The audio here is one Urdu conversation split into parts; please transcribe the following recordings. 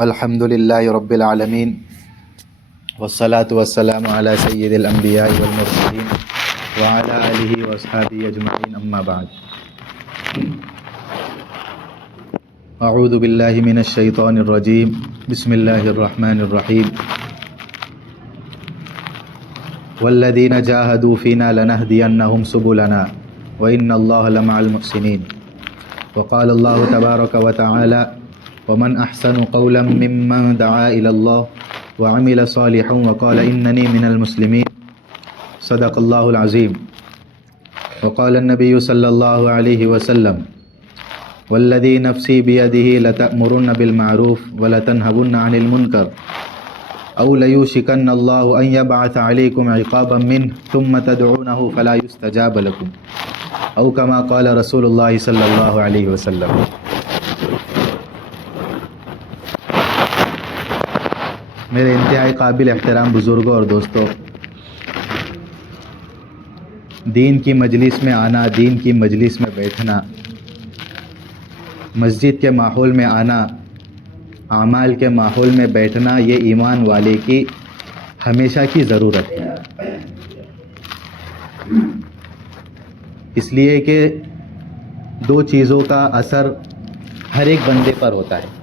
الحمد للہ رب العالمین والصلاة والسلام علی سید الانبیاء والمرسلین وعلی آلہ واصحابہ اجمعین اما بعد اعوذ باللہ من الشیطان الرجیم بسم اللہ الرحمن الرحیم والذین جاہدوا فینا لنہدینہم سبلنا وإن اللہ لمع المحسنین وقال اللہ تبارک وتعالی ومن احسن قولا ممن دعا الى اللہ وعمل صالحا وقال اننی من المسلمین صدق اللہ العظیم وقال النبی صلی اللہ علیہ وسلم والذی نفسی بیدہ لتأمرن بالمعروف ولتنہون عن المنکر او لیوشکن اللہ ان یبعث علیکم عقابا منہ ثم تدعونہ فلا یستجاب لکم او کما قال رسول اللہ صلی اللہ علیہ وسلم۔ میرے انتہائی قابل احترام بزرگوں اور دوستوں، دین کی مجلس میں آنا، دین کی مجلس میں بیٹھنا، مسجد کے ماحول میں آنا، اعمال کے ماحول میں بیٹھنا، یہ ایمان والے کی ہمیشہ کی ضرورت ہے، اس لیے کہ دو چیزوں کا اثر ہر ایک بندے پر ہوتا ہے۔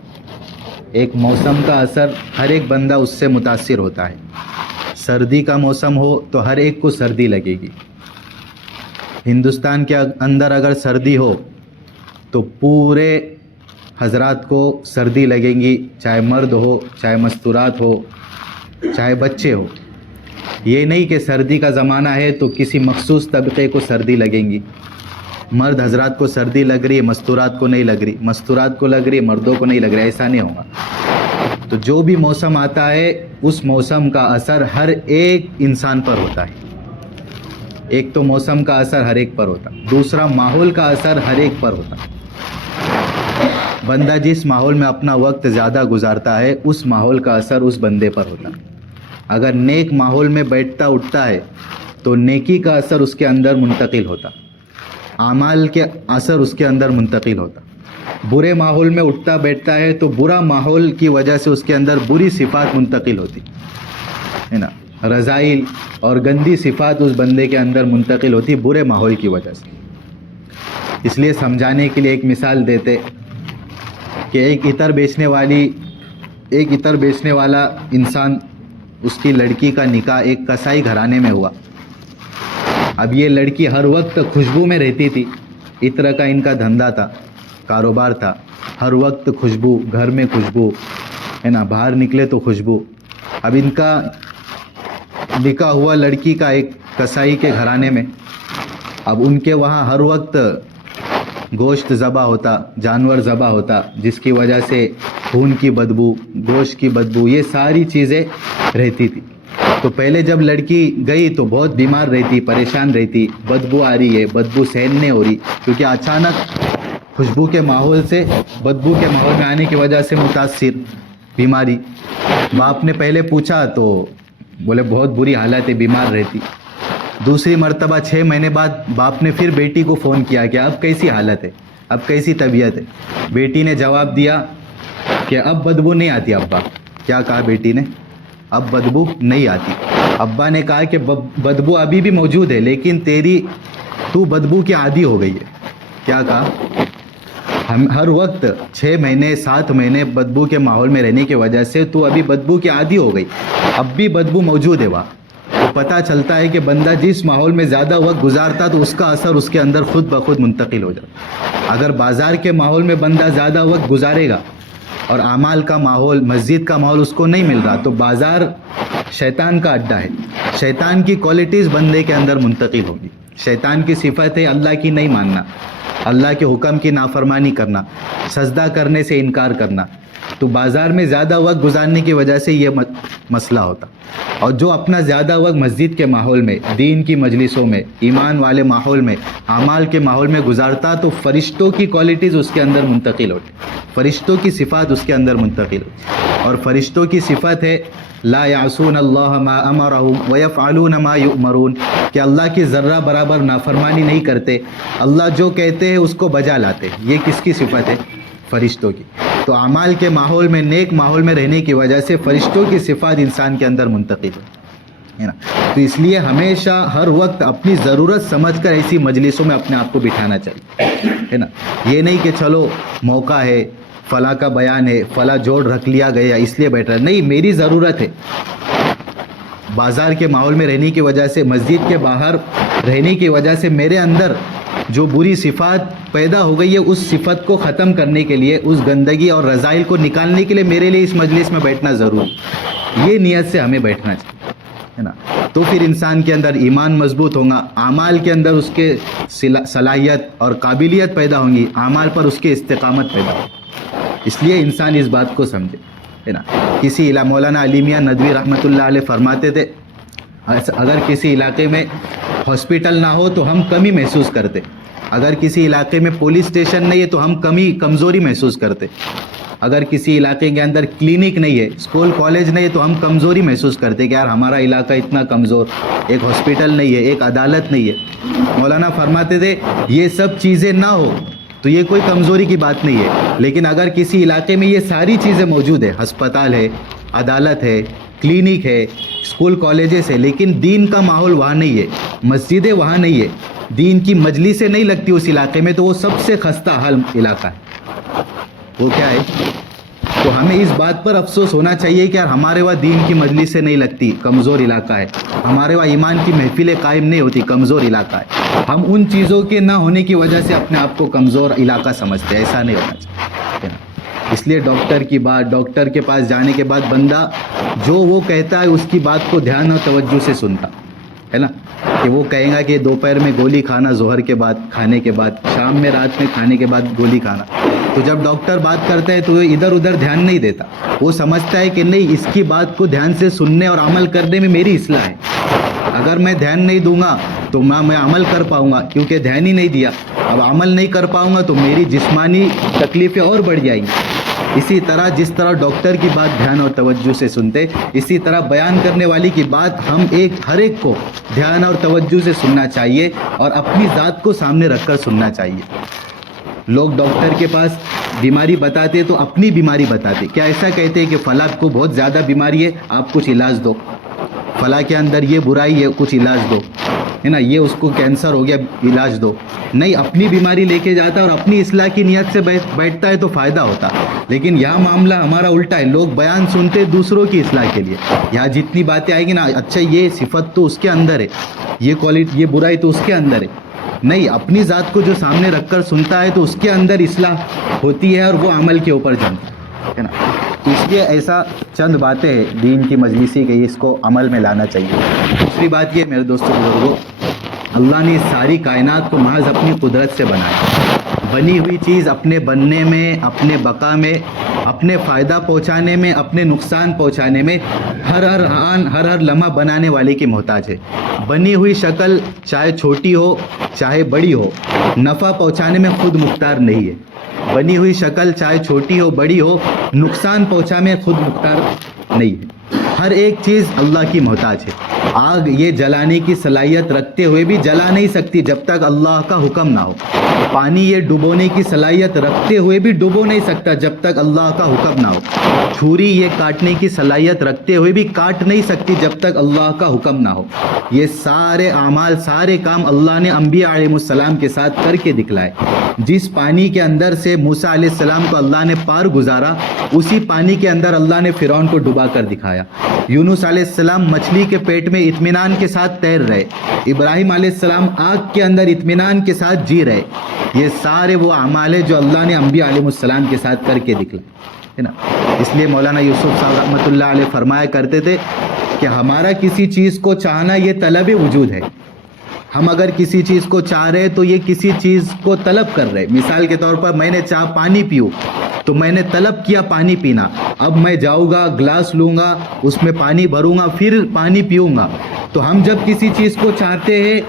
ایک موسم کا اثر ہر ایک بندہ اس سے متاثر ہوتا ہے۔ سردی کا موسم ہو تو ہر ایک کو سردی لگے گی۔ ہندوستان کے اندر اگر سردی ہو تو پورے حضرات کو سردی لگیں گی، چاہے مرد ہو، چاہے مستورات ہو، چاہے بچے ہو۔ یہ نہیں کہ سردی کا زمانہ ہے تو کسی مخصوص طبقے کو سردی لگیں گی۔ مرد حضرات کو سردی لگ رہی ہے، مستورات کو نہیں لگ رہی، مستورات کو لگ رہی ہے، مردوں کو نہیں لگ رہا، ایسا نہیں ہوگا۔ تو جو بھی موسم آتا ہے اس موسم کا اثر ہر ایک انسان پر ہوتا ہے۔ ایک تو موسم کا اثر ہر ایک پر ہوتا ہے، دوسرا ماحول کا اثر ہر ایک پر ہوتا ہے۔ بندہ جس ماحول میں اپنا وقت زیادہ گزارتا ہے اس ماحول کا اثر اس بندے پر ہوتا ہے۔ اگر نیک ماحول میں بیٹھتا اٹھتا ہے تو نیکی کا اثر اس کے اندر منتقل ہوتا، اعمال کے اثر اس کے اندر منتقل ہوتا۔ برے ماحول میں اٹھتا بیٹھتا ہے تو برا ماحول کی وجہ سے اس کے اندر بری صفات منتقل ہوتی ہے نا، رذائل اور گندی صفات اس بندے کے اندر منتقل ہوتی برے ماحول کی وجہ سے۔ اس لیے سمجھانے کے لیے ایک مثال دیتے کہ ایک عطر بیچنے والا انسان، اس کی لڑکی کا نکاح ایک کسائی گھرانے میں ہوا۔ اب یہ لڑکی ہر وقت خوشبو میں رہتی تھی، عطر کا ان کا دھندا تھا، کاروبار تھا، ہر وقت خوشبو، گھر میں خوشبو ہے نا، باہر نکلے تو خوشبو۔ اب ان کا نکاح ہوا لڑکی کا ایک کسائی کے گھرانے میں۔ اب ان کے وہاں ہر وقت گوشت ذبح ہوتا، جانور ذبح ہوتا، جس کی وجہ سے خون کی بدبو، گوشت کی بدبو، یہ ساری چیزیں رہتی تھی۔ تو پہلے جب لڑکی گئی تو بہت بیمار رہتی، پریشان رہتی، بدبو آ رہی ہے، بدبو سہن نہیں ہو رہی، کیونکہ اچانک خوشبو کے ماحول سے بدبو کے ماحول میں آنے کی وجہ سے متاثر، بیماری۔ باپ نے پہلے پوچھا تو بولے بہت بری حالت ہے، بیمار رہتی۔ دوسری مرتبہ 6 مہینے بعد باپ نے پھر بیٹی کو فون کیا کہ اب کیسی حالت ہے، اب کیسی طبیعت ہے۔ بیٹی نے جواب دیا کہ اب بدبو نہیں آتی۔ ابا کیا کہا بیٹی نے؟ اب بدبو نہیں آتی۔ ابا نے کہا کہ بدبو ابھی بھی موجود ہے لیکن تو بدبو کی عادی ہو گئی ہے۔ کیا کہا؟ ہم ہر وقت 6 مہینے 7 مہینے بدبو کے ماحول میں رہنے کی وجہ سے تو ابھی بدبو کی عادی ہو گئی، اب بھی بدبو موجود ہے وہاں۔ تو پتہ چلتا ہے کہ بندہ جس ماحول میں زیادہ وقت گزارتا تو اس کا اثر اس کے اندر خود بخود منتقل ہو جاتا۔ اگر بازار کے ماحول میں بندہ زیادہ وقت گزارے گا اور اعمال کا ماحول، مسجد کا ماحول اس کو نہیں مل رہا تو بازار شیطان کا اڈا ہے، شیطان کی کوالٹیز بندے کے اندر منتقل ہوگی۔ شیطان کی صفت ہے اللہ کی نہیں ماننا، اللہ کے حکم کی نافرمانی کرنا، سجدہ کرنے سے انکار کرنا۔ تو بازار میں زیادہ وقت گزارنے کی وجہ سے یہ مسئلہ ہوتا۔ اور جو اپنا زیادہ وقت مسجد کے ماحول میں، دین کی مجلسوں میں، ایمان والے ماحول میں، اعمال کے ماحول میں گزارتا تو فرشتوں کی کوالٹیز اس کے اندر منتقل ہوتی، فرشتوں کی صفات اس کے اندر منتقل ہوتی۔ اور فرشتوں کی صفت ہے لا یعصون اللہ ما امرهم ویفعلون ما یؤمرون، کہ اللہ کی ذرہ برابر نافرمانی نہیں کرتے، اللہ جو کہتے ہیں اس کو بجا لاتے۔ یہ کس کی صفت ہے؟ فرشتوں کی۔ تو اعمال کے ماحول میں، نیک ماحول میں رہنے کی وجہ سے فرشتوں کی صفات انسان کے اندر منتقل ہے نا. تو اس لیے ہمیشہ ہر وقت اپنی ضرورت سمجھ کر ایسی مجلسوں میں اپنے آپ کو بٹھانا چاہیے ہے نا. یہ نہیں کہ چلو موقع ہے، فلاں کا بیان ہے، فلاں جوڑ رکھ لیا گیا اس لیے بیٹھ رہا. نہیں، میری ضرورت ہے. بازار کے ماحول میں رہنے کی وجہ سے، مسجد کے باہر رہنے کی وجہ سے میرے اندر جو بری صفات پیدا ہو گئی ہے، اس صفت کو ختم کرنے کے لیے، اس گندگی اور رذائل کو نکالنے کے لیے میرے لیے اس مجلس میں بیٹھنا ضروری. یہ نیت سے ہمیں بیٹھنا چاہیے ہے نا. تو پھر انسان کے اندر ایمان مضبوط ہوگا، اعمال کے اندر اس کے صلاحیت اور قابلیت پیدا ہوں گی، اعمال پر اس کے استقامت پیدا ہوگی. اس لیے انسان اس بات کو سمجھے ہے نا. کسی مولانا علی میاں ندوی رحمۃ اللہ علیہ فرماتے تھے، اگر کسی علاقے میں ہاسپٹل نہ ہو تو ہم کمی محسوس کرتے، اگر کسی علاقے میں پولیس اسٹیشن نہیں ہے تو ہم کمزوری محسوس کرتے، اگر کسی علاقے کے اندر کلینک نہیں ہے، اسکول کالج نہیں ہے تو ہم کمزوری محسوس کرتے کہ یار ہمارا علاقہ اتنا کمزور، ایک ہاسپٹل نہیں ہے، ایک عدالت نہیں ہے. مولانا فرماتے تھے یہ سب چیزیں نہ ہو تو یہ کوئی کمزوری کی بات نہیں ہے، لیکن اگر کسی علاقے میں یہ ساری چیزیں موجود ہے، ہسپتال ہے، عدالت ہے، کلینک ہے، اسکول کالجز ہے، لیکن دین کا ماحول وہاں نہیں ہے، مسجدیں وہاں نہیں ہے، دین کی مجلسیں نہیں لگتی اس علاقے میں، تو وہ سب سے خستہ حال علاقہ ہے. وہ کیا ہے؟ تو ہمیں اس بات پر افسوس ہونا چاہیے کہ یار ہمارے وہاں دین کی مجلسیں نہیں لگتی، کمزور علاقہ ہے، ہمارے وہاں ایمان کی محفلیں قائم نہیں ہوتی، کمزور علاقہ ہے. ہم ان چیزوں کے نہ ہونے کی وجہ سے اپنے آپ کو کمزور علاقہ سمجھتے ہیں. ایسا نہیں ہونا چاہیے. اس لیے ڈاکٹر کی بات، ڈاکٹر کے پاس جانے کے بعد بندہ جو وہ کہتا ہے اس کی بات کو دھیان اور توجہ سے سنتا ہے نا. کہ وہ کہیں گا کہ دوپہر میں گولی کھانا، ظہر کے بعد کھانے کے بعد، شام میں رات میں کھانے کے بعد گولی کھانا. تو جب ڈاکٹر بات کرتا ہے تو وہ ادھر ادھر دھیان نہیں دیتا، وہ سمجھتا ہے کہ نہیں، اس کی بات کو دھیان سے سننے اور عمل کرنے میں میری اصلاح ہے. اگر میں دھیان نہیں دوں گا تو میں عمل کر پاؤں گا، کیونکہ دھیان ہی نہیں دیا. اب عمل نہیں کر پاؤں گا تو میری جسمانی تکلیفیں اور بڑھ جائیں گی. اسی طرح جس طرح ڈاکٹر کی بات دھیان اور توجہ سے سنتے، اسی طرح بیان کرنے والی کی بات ہم ہر ایک کو دھیان اور توجہ سے سننا چاہیے اور اپنی ذات کو سامنے رکھ کر سننا چاہیے. لوگ ڈاکٹر کے پاس بیماری بتاتے تو اپنی بیماری بتاتے. کیا ایسا کہتے کہ فلاں کو بہت زیادہ بیماری ہے، آپ کچھ علاج دو، فلاں کے اندر یہ برائی ہے، کچھ علاج دو ہے نا، یہ اس کو کینسر ہو گیا، علاج دو. نہیں، اپنی بیماری لے کے جاتا ہے اور اپنی اصلاح کی نیت سے بیٹھتا ہے تو فائدہ ہوتا. لیکن یہاں معاملہ ہمارا الٹا ہے، لوگ بیان سنتے دوسروں کی اصلاح کے لیے. یہاں جتنی باتیں آئیں گی نا، اچھا یہ صفت تو اس کے اندر ہے، یہ کوالٹی، یہ برائی تو اس کے اندر ہے. نہیں، اپنی ذات کو جو سامنے رکھ کر سنتا ہے تو اس کے اندر اصلاح ہوتی ہے اور وہ عمل کے اوپر جمتا ہے نا. تو اس لیے ایسا چند باتیں ہیں دین کی مجلسی کے، اس کو عمل میں لانا چاہیے. دوسری بات یہ میرے دوستوں بزرگوں، اللہ نے ساری کائنات کو محض اپنی قدرت سے بنایا. بنی ہوئی چیز اپنے بننے میں، اپنے بقا میں، اپنے فائدہ پہنچانے میں، اپنے نقصان پہنچانے میں ہر لمحہ بنانے والے کی محتاج ہے. بنی ہوئی شکل چاہے چھوٹی ہو چاہے بڑی ہو، نفع پہنچانے میں خود مختار نہیں ہے. بنی ہوئی شکل چاہے چھوٹی ہو بڑی ہو، نقصان پہنچانے میں خود مختار نہیں ہے. ہر ایک چیز اللہ کی محتاج ہے. آگ یہ جلانے کی صلاحیت رکھتے ہوئے بھی جلا نہیں سکتی جب تک اللہ کا حکم نہ ہو. پانی یہ ڈبونے کی صلاحیت رکھتے ہوئے بھی ڈبو نہیں سکتا جب تک اللہ کا حکم نہ ہو. چھری یہ کاٹنے کی صلاحیت رکھتے ہوئے بھی کاٹ نہیں سکتی جب تک اللہ کا حکم نہ ہو. یہ سارے اعمال، سارے کام اللہ نے انبیاء علیہ السلام کے ساتھ کر کے دکھلائے. جس پانی کے اندر سے موسیٰ علیہ السلام کو اللہ نے پار گزارا، اسی پانی کے اندر اللہ نے فرعون کو ڈبا کر دکھایا. یونس علیہ السلام مچھلی کے پیٹ میں اطمینان کے ساتھ تیر رہے. ابراہیم علیہ السلام آگ کے اندر اطمینان کے ساتھ جی رہے. یہ سارے وہ اعمال ہیں جو اللہ نے انبیاء علیہ السلام کے ساتھ کر کے دکھلائے ہے نا. اس لیے مولانا یوسف صاحب رحمۃ اللہ علیہ فرمایا کرتے تھے کہ ہمارا کسی چیز کو چاہنا یہ طلب وجود ہے. ہم اگر کسی چیز کو چاہ رہے تو یہ کسی چیز کو طلب کر رہے. مثال کے طور پر میں نے چاہ پانی پیوں تو میں نے طلب کیا پانی پینا. اب میں جاؤں گا، گلاس لوں گا، اس میں پانی بھروں گا، پھر پانی پیوں گا. تو ہم جب کسی چیز کو چاہتے ہیں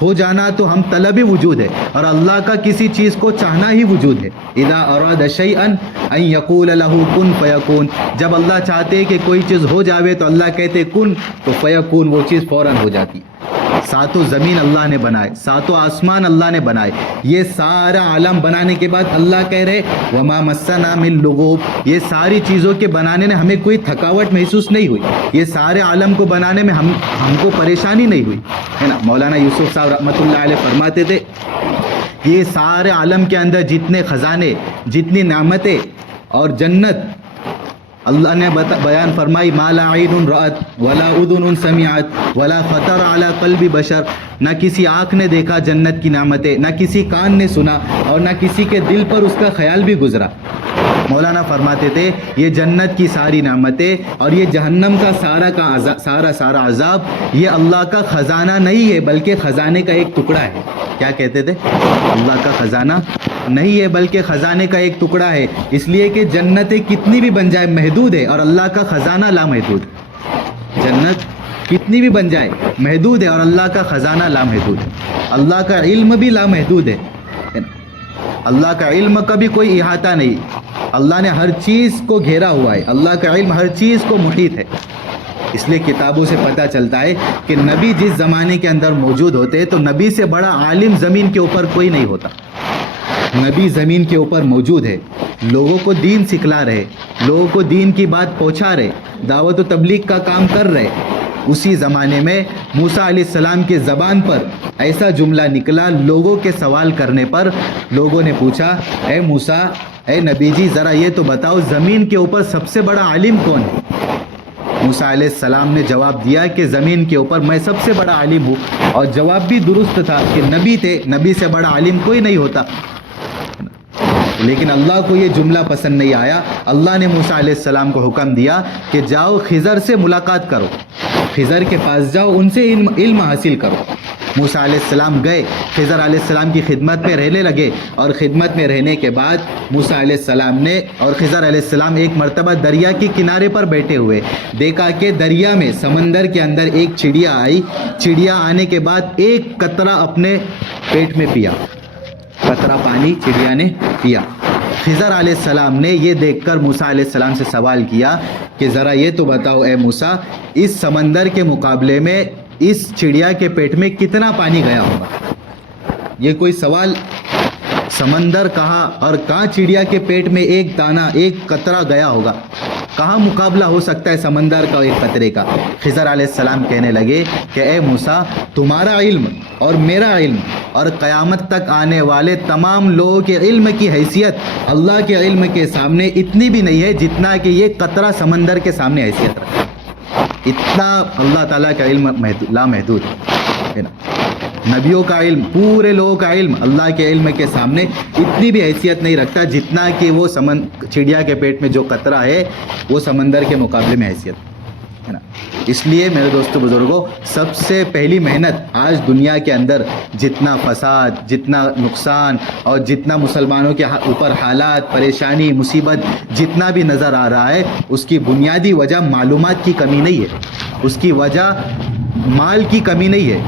ہو جانا تو ہم طلب وجود ہے، اور اللہ کا کسی چیز کو چاہنا ہی وجود ہے. اذا اراد شیئا ان یقول له کن فیکون. جب اللہ چاہتے کہ کوئی چیز ہو جاوے تو اللہ کہتے کن، تو فیکون، وہ چیز فوراً ہو جاتی. ساتوں زمین اللہ نے بنائے، ساتوں آسمان اللہ نے بنائے، یہ سارا عالم بنانے کے بعد اللہ کہہ رہے وما مسنا من لغوب، یہ ساری چیزوں کے بنانے میں ہمیں کوئی تھکاوٹ محسوس نہیں ہوئی، یہ سارے عالم کو بنانے میں ہم کو پریشانی نہیں ہوئی، ہے نا۔ مولانا یوسف صاحب رحمۃ اللہ علیہ فرماتے تھے یہ سارے عالم کے اندر جتنے خزانے، جتنی نعمتیں اور جنت اللہ نے بیان فرمائی، ما لا عین رأت ولا اذن سمعت ولا خطر علی قلب بشر، نہ کسی آنکھ نے دیکھا جنت کی نعمتیں، نہ کسی کان نے سنا اور نہ کسی کے دل پر اس کا خیال بھی گزرا۔ مولانا فرماتے تھے یہ جنت کی ساری نعمتیں اور یہ جہنم کا سارا عذاب یہ اللہ کا خزانہ نہیں ہے بلکہ خزانے کا ایک ٹکڑا ہے۔ کیا کہتے تھے؟ اللہ کا خزانہ نہیں ہے بلکہ خزانے کا ایک ٹکڑا ہے، اس لیے کہ جنتیں کتنی بھی بن جائے محدود ہے اور اللہ کا خزانہ لامحدود ہے۔ جنت کتنی بھی بن جائے محدود ہے اور اللہ کا خزانہ لامحدود ہے۔ اللہ کا علم بھی لامحدود ہے، اللہ کا علم کا بھی کوئی احاطہ نہیں، اللہ نے ہر چیز کو گھیرا ہوا ہے، اللہ کا علم ہر چیز کو محیط ہے۔ اس لیے کتابوں سے پتہ چلتا ہے کہ نبی جس زمانے کے اندر موجود ہوتے تو نبی سے بڑا عالم زمین کے اوپر کوئی نہیں ہوتا۔ نبی زمین کے اوپر موجود ہے، لوگوں کو دین سکھلا رہے، لوگوں کو دین کی بات پہنچا رہے، دعوت و تبلیغ کا کام کر رہے۔ اسی زمانے میں موسیٰ علیہ السلام کی زبان پر ایسا جملہ نکلا، لوگوں کے سوال کرنے پر لوگوں نے پوچھا اے موسیٰ، اے نبی جی ذرا یہ تو بتاؤ زمین کے اوپر سب سے بڑا عالم کون ہے؟ موسیٰ علیہ السلام نے جواب دیا کہ زمین کے اوپر میں سب سے بڑا عالم ہوں، اور جواب بھی درست تھا کہ نبی تھے، نبی سے بڑا عالم کوئی نہیں ہوتا۔ لیکن اللہ کو یہ جملہ پسند نہیں آیا، اللہ نے موسیٰ علیہ السلام کو حکم دیا کہ جاؤ خضر سے ملاقات کرو، خضر کے پاس جاؤ، ان سے علم حاصل کرو۔ موسیٰ علیہ السلام گئے، خضر علیہ السلام کی خدمت میں رہنے لگے، اور خدمت میں رہنے کے بعد موسیٰ علیہ السلام نے اور خضر علیہ السلام ایک مرتبہ دریا کی کنارے پر بیٹھے ہوئے، دیکھا کہ دریا میں سمندر کے اندر ایک چڑیا آئی، چڑیا آنے کے بعد ایک قطرہ اپنے پیٹ میں پیا، قطرہ پانی چڑیا نے پیا۔ خضر علیہ السلام نے یہ دیکھ کر موسیٰ علیہ السلام سے سوال کیا کہ ذرا یہ تو بتاؤ اے موسیٰ، اس سمندر کے مقابلے میں اس چڑیا کے پیٹ میں کتنا پانی گیا ہوگا؟ یہ کوئی سوال؟ سمندر کہاں اور کہاں چڑیا کے پیٹ میں ایک دانہ، ایک قطرہ گیا ہوگا؟ کہاں مقابلہ ہو سکتا ہے سمندر کا اور ایک قطرے کا؟ خضر علیہ السلام کہنے لگے کہ اے موسیٰ، تمہارا علم اور میرا علم اور قیامت تک آنے والے تمام لوگوں کے علم کی حیثیت اللہ کے علم کے سامنے اتنی بھی نہیں ہے جتنا کہ یہ قطرہ سمندر کے سامنے حیثیت رکھتا ہے۔ اتنا اللہ تعالیٰ کا علم لامحدود ہے نا۔ نبیوں کا علم، پورے لوگوں کا علم اللہ کے علم کے سامنے اتنی بھی حیثیت نہیں رکھتا جتنا کہ وہ چڑیا کے پیٹ میں جو قطرہ ہے وہ سمندر کے مقابلے میں حیثیت ہے نا۔ اس لیے میرے دوستو بزرگوں، سب سے پہلی محنت آج دنیا کے اندر جتنا فساد، جتنا نقصان اور جتنا مسلمانوں کے اوپر حالات، پریشانی، مصیبت جتنا بھی نظر آ رہا ہے، اس کی بنیادی وجہ معلومات کی کمی نہیں ہے، اس کی وجہ مال کی کمی نہیں ہے،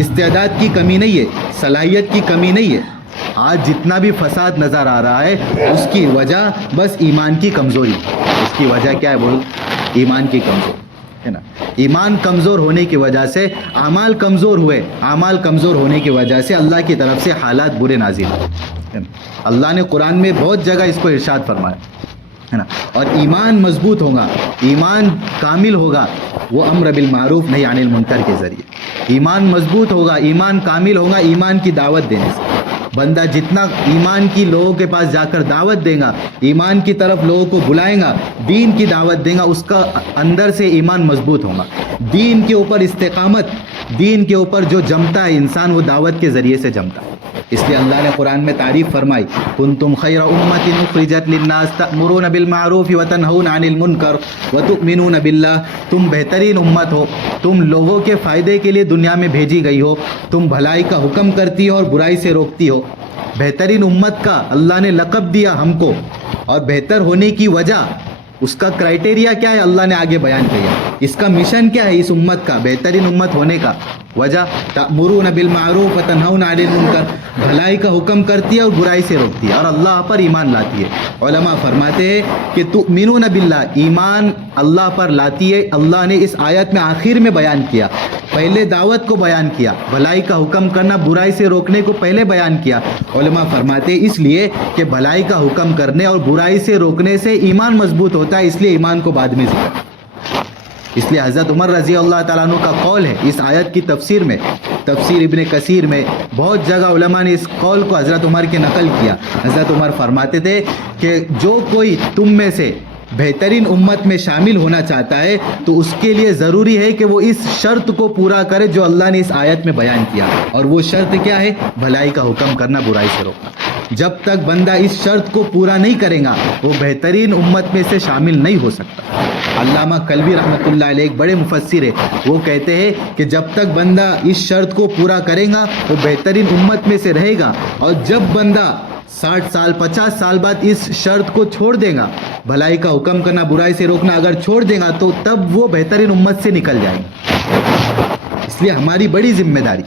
استعداد کی کمی نہیں ہے، صلاحیت کی کمی نہیں ہے۔ آج جتنا بھی فساد نظر آ رہا ہے اس کی وجہ بس ایمان کی کمزوری، اس کی وجہ کیا ہے بول؟ ایمان کی کمزوری ہے نا۔ ایمان کمزور ہونے کی وجہ سے اعمال کمزور ہوئے، اعمال کمزور ہونے کی وجہ سے اللہ کی طرف سے حالات برے نازل ہوئے۔ اللہ نے قرآن میں بہت جگہ اس کو ارشاد فرمایا ہے نا۔ اور ایمان مضبوط ہوگا، ایمان کامل ہوگا وہ امر بالمعروف نہی عن المنکر کے ذریعے۔ ایمان مضبوط ہوگا، ایمان کامل ہوگا ایمان کی دعوت دینے سے۔ بندہ جتنا ایمان کی لوگوں کے پاس جا کر دعوت دے گا، ایمان کی طرف لوگوں کو بلائیں گا، دین کی دعوت دیں گا، اس کا اندر سے ایمان مضبوط ہوگا۔ دین کے اوپر استقامت، دین کے اوپر جو جمتا ہے انسان وہ دعوت کے ذریعے سے جمتا ہے۔ اس لیے اللہ نے قرآن میں تعریف فرمائی، کنتم خیر امۃ اخرجت للناس تأمرون بالمعروف وتنہون عن المنکر وتؤمنون باللہ، تم بہترین امت ہو، تم لوگوں کے فائدے کے لیے دنیا میں بھیجی گئی ہو، تم بھلائی کا حکم کرتی ہو اور برائی سے روکتی ہو۔ بہترین امت کا اللہ نے لقب دیا ہم کو، اور بہتر ہونے کی وجہ اس کا کرائٹیریا کیا ہے اللہ نے آگے بیان کیا. اس کا مشن کیا ہے اس امت کا, بہترین امت ہونے کا. وجہ تأمرون بالمعروف وتنہون عن المنکر, بھلائی کا حکم کرتی ہے اور برائی سے روکتی ہے اور اللہ پر ایمان لاتی ہے. علماء فرماتے ہیں کہ تؤمنون باللہ, ایمان اللہ پر لاتی ہے. اللہ نے اس آیت میں آخر میں بیان کیا, پہلے دعوت کو بیان کیا, بھلائی کا حکم کرنا برائی سے روکنے کو پہلے بیان کیا. علماء فرماتے ہیں اس لیے کہ بھلائی کا حکم کرنے اور برائی سے روکنے سے ایمان مضبوط ہوتا ہے, اس لیے ایمان کو بعد میں ذکر. اس لیے حضرت عمر رضی اللہ تعالیٰ عنہ کا قول ہے اس آیت کی تفسیر میں, تفسیر ابن کثیر میں بہت جگہ علماء نے اس قول کو حضرت عمر کے نقل کیا. حضرت عمر فرماتے تھے کہ جو کوئی تم میں سے بہترین امت میں شامل ہونا چاہتا ہے تو اس کے لیے ضروری ہے کہ وہ اس شرط کو پورا کرے جو اللہ نے اس آیت میں بیان کیا, اور وہ شرط کیا ہے؟ بھلائی کا حکم کرنا, برائی سے روکنا. جب تک بندہ اس شرط کو پورا نہیں کرے گا وہ بہترین امت میں سے شامل نہیں ہو سکتا. علامہ کلبی رحمۃ اللہ علیہ ایک بڑے مفسر ہے, وہ کہتے ہیں کہ جب تک بندہ اس شرط کو پورا کرے گا وہ بہترین امت میں سے رہے گا, اور جب بندہ 60 سال 50 سال بعد اس شرط کو چھوڑ دے گا, بھلائی کا حکم کرنا برائی سے روکنا اگر چھوڑ دے گا تو تب وہ بہترین امت سے نکل جائے گا. اس لیے ہماری بڑی ذمہ داری,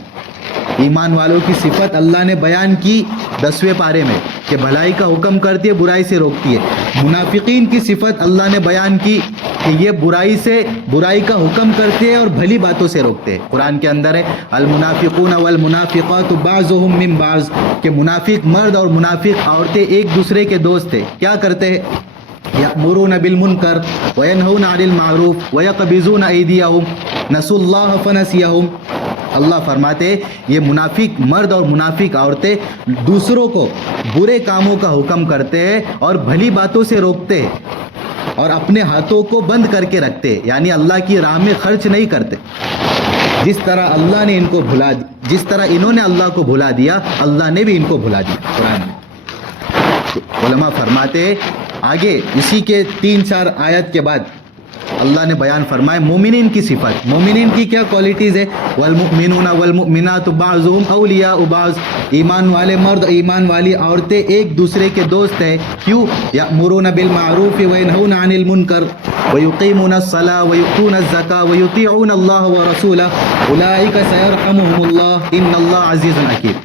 ایمان والوں کی صفت اللہ نے بیان کی 10ویں پارے میں کہ بھلائی کا حکم کرتی ہے, برائی سے روکتی ہے. منافقین کی صفت اللہ نے بیان کی کہ یہ برائی کا حکم کرتے ہیں اور بھلی باتوں سے روکتے ہیں. قرآن کے اندر ہے المنافقون والمنافقات بعضهم من بعض, کہ منافق مرد اور منافق عورتیں ایک دوسرے کے دوست ہیں. کیا کرتے ہیں؟ یأمرون بالمنکر وینہون عن المعروف ویقبضون ایدیہم نسوا اللہ فنسیہم. اللہ فرماتے یہ منافق مرد اور منافق عورتیں دوسروں کو برے کاموں کا حکم کرتے ہیں اور بھلی باتوں سے روکتے ہیں اور اپنے ہاتھوں کو بند کر کے رکھتے ہیں, یعنی اللہ کی راہ میں خرچ نہیں کرتے. جس طرح اللہ نے ان کو جس طرح انہوں نے اللہ کو بھلا دیا, اللہ نے بھی ان کو بھلا دیا. قرآن میں علماء فرماتے آگے اسی کے 3-4 آیت کے بعد اللہ نے بیان فرمائے مومنین کی صفت. مومنین کی کیا کوالٹیز ہے؟ والمؤمنون والمؤمنات بعضهم اولیاء بعض, ایمان والے مرد ایمان والی عورتیں ایک دوسرے کے دوست ہیں. کیوں؟ یأمرون بالمعروف وینہون عن المنکر ویقیمون الصلاة ویؤتون الزکاة ویطیعون اللہ ورسولہ اولئک سیرحمهم اللہ ان اللہ عزیز حکیم.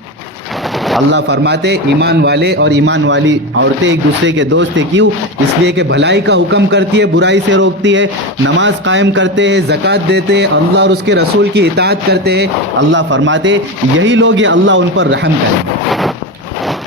اللہ فرماتے ایمان والے اور ایمان والی عورتیں ایک دوسرے کے دوست ہیں. کیوں؟ اس لیے کہ بھلائی کا حکم کرتی ہے, برائی سے روکتی ہے, نماز قائم کرتے ہیں, زکوٰۃ دیتے ہیں, اللہ اور اس کے رسول کی اطاعت کرتے ہیں. اللہ فرماتے یہی لوگ ہیں اللہ ان پر رحم کرے,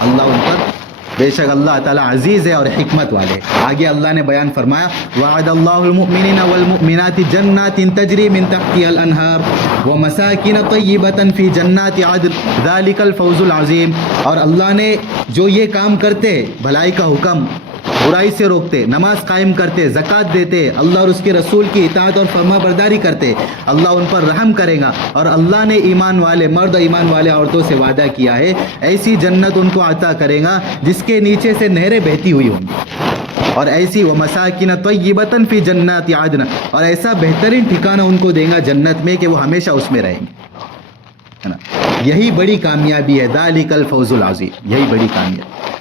اللہ ان پر, بے شک اللہ تعالیٰ عزیز ہے اور حکمت والے. آگے اللہ نے بیان فرمایا وعد اللہ المؤمنین والمؤمنات جنات تجری من تحتها الانہار ومساکن طیبۃ فی جنات عدن ذلک الفوز العظیم. اور اللہ نے جو یہ کام کرتے بھلائی کا حکم برائی سے روکتے, نماز قائم کرتے, زکوٰۃ دیتے, اللہ اور اس کے رسول کی اطاعت اور فرما برداری کرتے, اللہ ان پر رحم کرے گا. اور اللہ نے ایمان والے مرد اور ایمان والے عورتوں سے وعدہ کیا ہے ایسی جنت ان کو عطا کرے گا جس کے نیچے سے نہریں بہتی ہوئی ہوں گی, اور ایسی ومساکن طیبۃ فی جنات عدن, اور ایسا بہترین ٹھکانہ ان کو دے گا جنت میں کہ وہ ہمیشہ اس میں رہیں گے. یہی بڑی کامیابی ہے, ذالک الفوز العظیم, یہی بڑی کامیابی.